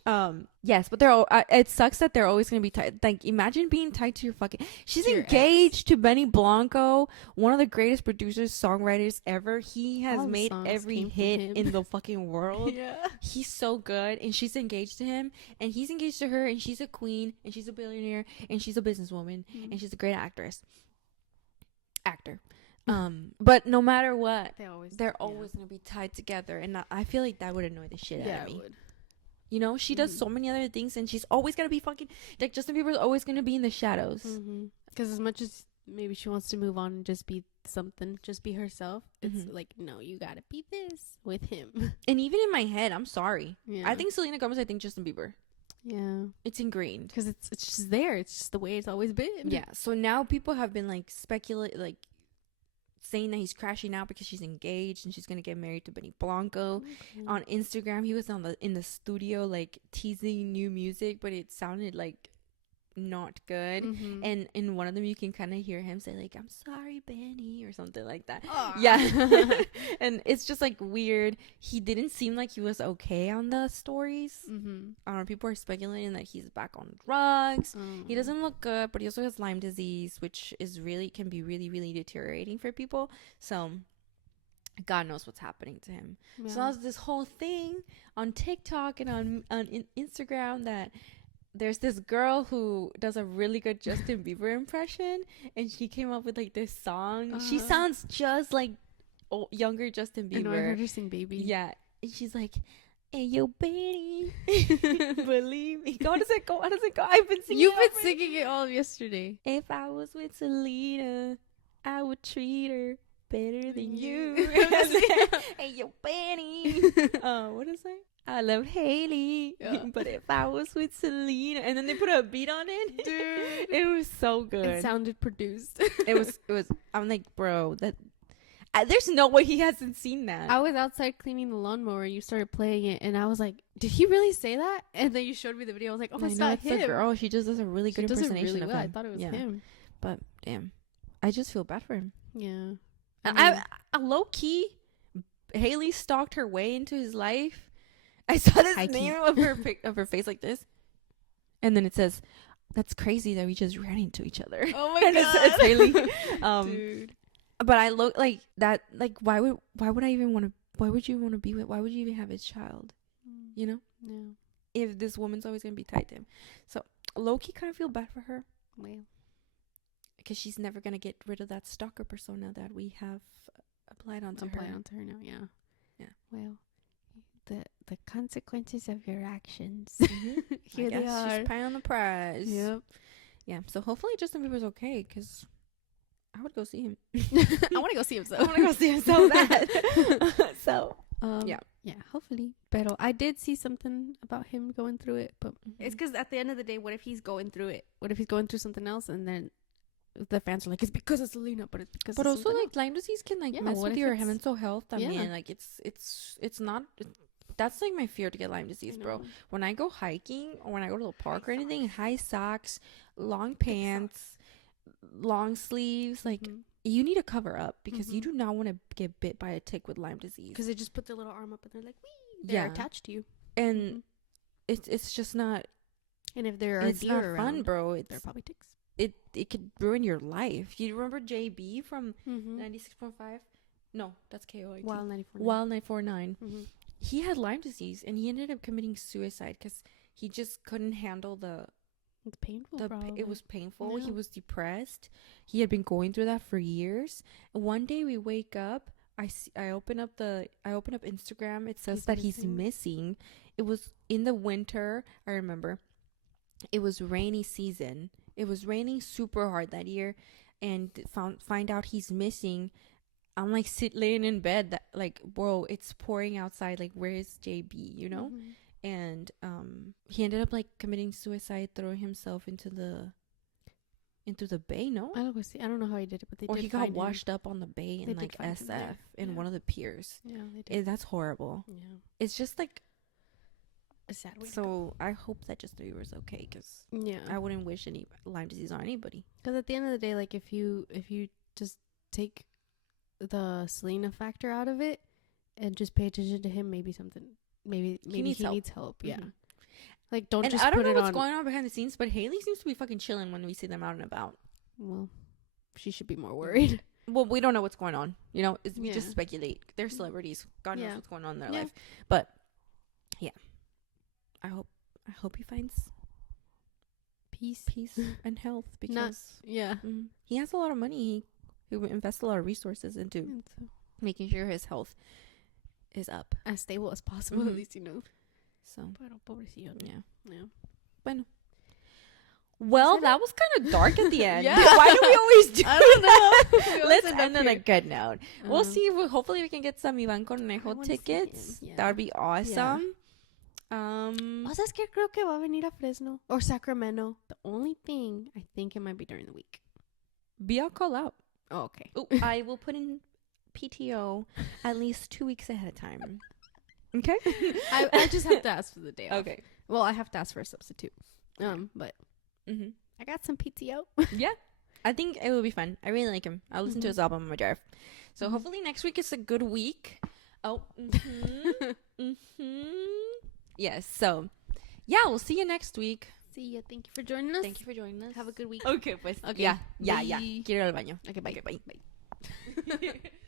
Yes, but they're all. It sucks that they're always gonna be tied. Like, imagine being tied to your fucking. She's To your engaged to Benny Blanco, one of the greatest producers, songwriters ever. He has All the made songs every came from hit him. in the fucking world. Yeah. He's so good, and she's engaged to him, and he's engaged to her, and she's a queen, and she's a billionaire, and she's a businesswoman, and she's a great actor. But no matter what, they're always gonna be tied together, and I feel like that would annoy the shit out of me. Would. You know, she does so many other things, and she's always gonna be fucking like Justin Bieber's always gonna be in the shadows. Because as much as maybe she wants to move on and just be something, just be herself, it's like, no, you gotta be this with him. And even in my head, I'm sorry. Yeah. I think Selena Gomez. I think Justin Bieber. Yeah. It's ingrained. Because it's just there. It's just the way it's always been. Yeah. So now people have been like saying that he's crashing out because she's engaged and she's gonna get married to Benny Blanco. On Instagram, he was in the studio like teasing new music, but it sounded like not good. And in one of them, you can kind of hear him say like, "I'm sorry, Benny," or something like that. Yeah. And it's just like weird. He didn't seem like he was okay on the stories. I don't know. People are speculating that he's back on drugs. He doesn't look good, but he also has Lyme disease, which can be really, really deteriorating for people. So God knows what's happening to him. Yeah. So there's this whole thing on TikTok and on Instagram that there's this girl who does a really good Justin Bieber impression, and she came up with like this song. She sounds just like younger Justin Bieber. I know, I heard her sing Baby. Yeah. And she's like, "Hey, yo, Benny, believe me." How does it go? I've been singing. You've been singing it all of yesterday. If I was with Selena, I would treat her better than you. Hey, yo, Benny. What is it? I love Haley, but if I was with Selena, and then they put a beat on it, dude, it was so good. It sounded produced. It was. I'm like, bro, that There's no way he hasn't seen that. I was outside cleaning the lawnmower. You started playing it, and I was like, "Did he really say that?" And then you showed me the video. I was like, "Oh, I it's know not it's him." the girl. She just does a really good She does it impersonation really of well. him. I thought it was Yeah. him. But damn, I just feel bad for him. Yeah. I low key, Haley stalked her way into his life. I saw this High-key. name of her of her face like this, and then it says, "That's crazy that we just ran into each other." Oh my And it says Haley. Dude. But I look like that. Like, why would I even want to? Why would you want to be with? Why would you even have his child? You know, No. if this woman's always gonna be tied to him. So low key kind of feel bad for her Well. because she's never gonna get rid of that stalker persona that we have applied onto her. Onto her now. Yeah. Yeah. Well, the consequences of your actions. I Here they guess are. she's paying the price. Yep. Yeah. So hopefully Justin Bieber's okay, because I would go see him. I want to go see him. So I want to go see him so bad. So yeah. Hopefully. But I did see something about him going through it, but it's because at the end of the day, what if he's going through it? What if he's going through something else, and then the fans are like, "It's because of Selena," but it's because. But of also, something like, Lyme disease can like Yeah, mess what with if your it's- mental health. I Yeah. mean, like, it's not. That's like my fear to get Lyme disease, else. bro. When I go hiking or when I go to the park or anything, high socks, long pants, long sleeves, like Mhm. you need to cover up because you Mhm. do not want to get bit by a tick with Lyme disease. Because they just put their little arm up and they're like, "Wee!" They're Yeah. attached to you. And Mhm. it's just not. And if there are It's deer not around, fun, bro. they're It's probably ticks. it could ruin your life. You remember JB from Mm-hmm. 96.5? No, that's KOIT. Wild 94. Wild 949. Mm-hmm. He had Lyme disease and he ended up committing suicide because he just couldn't handle It's painful, it was painful. Yeah. He was depressed. He had been going through that for years. And one day we wake up, I open up Instagram. It says He's that he's missing. missing. It was in the winter. I remember it was rainy season. It was raining super hard that year, and find out he's missing. I'm like laying in bed, that like, bro, it's pouring outside. Like, where is JB? You know? Mhm. And he ended up like committing suicide, throwing himself into the bay. No, I don't know how he did it, but they or did he got find him. washed up on the bay They in did like find him there. SF in Yeah. one of the piers. Yeah, they did. That's horrible. Yeah, It's just like, a sad way. so I hope that Justin Bieber's okay, because Yeah, I wouldn't wish any Lyme disease on anybody. because at the end of the day, like if you just take the Selena factor out of it and just pay attention to him, maybe he needs help. needs help. Yeah, Mhm. like don't And just I don't put know it what's on. going on behind the scenes, but Haley seems to be fucking chilling when we see them out and about. Well, she should be more worried. Well, we don't know what's going on. You know, we just Yeah. speculate. They're celebrities. God knows Yeah. what's going on in their Yeah. life. But yeah, I hope he finds Peace. peace and health, because Yeah. he has a lot of money. He invests a lot of resources into making sure his health is up. As stable as possible, Mhm. at least, you know. So Pero pobrecillo. yeah. Yeah. Well, that was kind of dark at the end. Yeah. Why do we always do I don't that? know. We always Let's end up end on a here. good note. We'll Uh-huh. see. Hopefully, we can get some Ivan I Cornejo wanna see tickets. him, yeah. That would be awesome. O sea, es que creo que va a venir a Fresno or Sacramento. The only thing, I think it might be during the week. I'll call out. Oh, okay. Oh, I will put in PTO at least 2 weeks ahead of time. Okay. I just have to ask for the day off. Okay. Well, I have to ask for a substitute. But Mm-hmm. I got some PTO. Yeah, I think it will be fun. I really like him. I'll listen to Mhm. his album on my drive. So Mhm. hopefully next week is a good week. Oh. Mm-hmm. Mm-hmm. Yes. So yeah, we'll see you next week. See ya. Thank you for joining us. Thank you for joining us. Have a good week. Okay, pues. Okay. Ya. Bye. Quiero ir al baño. Okay, bye. Okay, bye.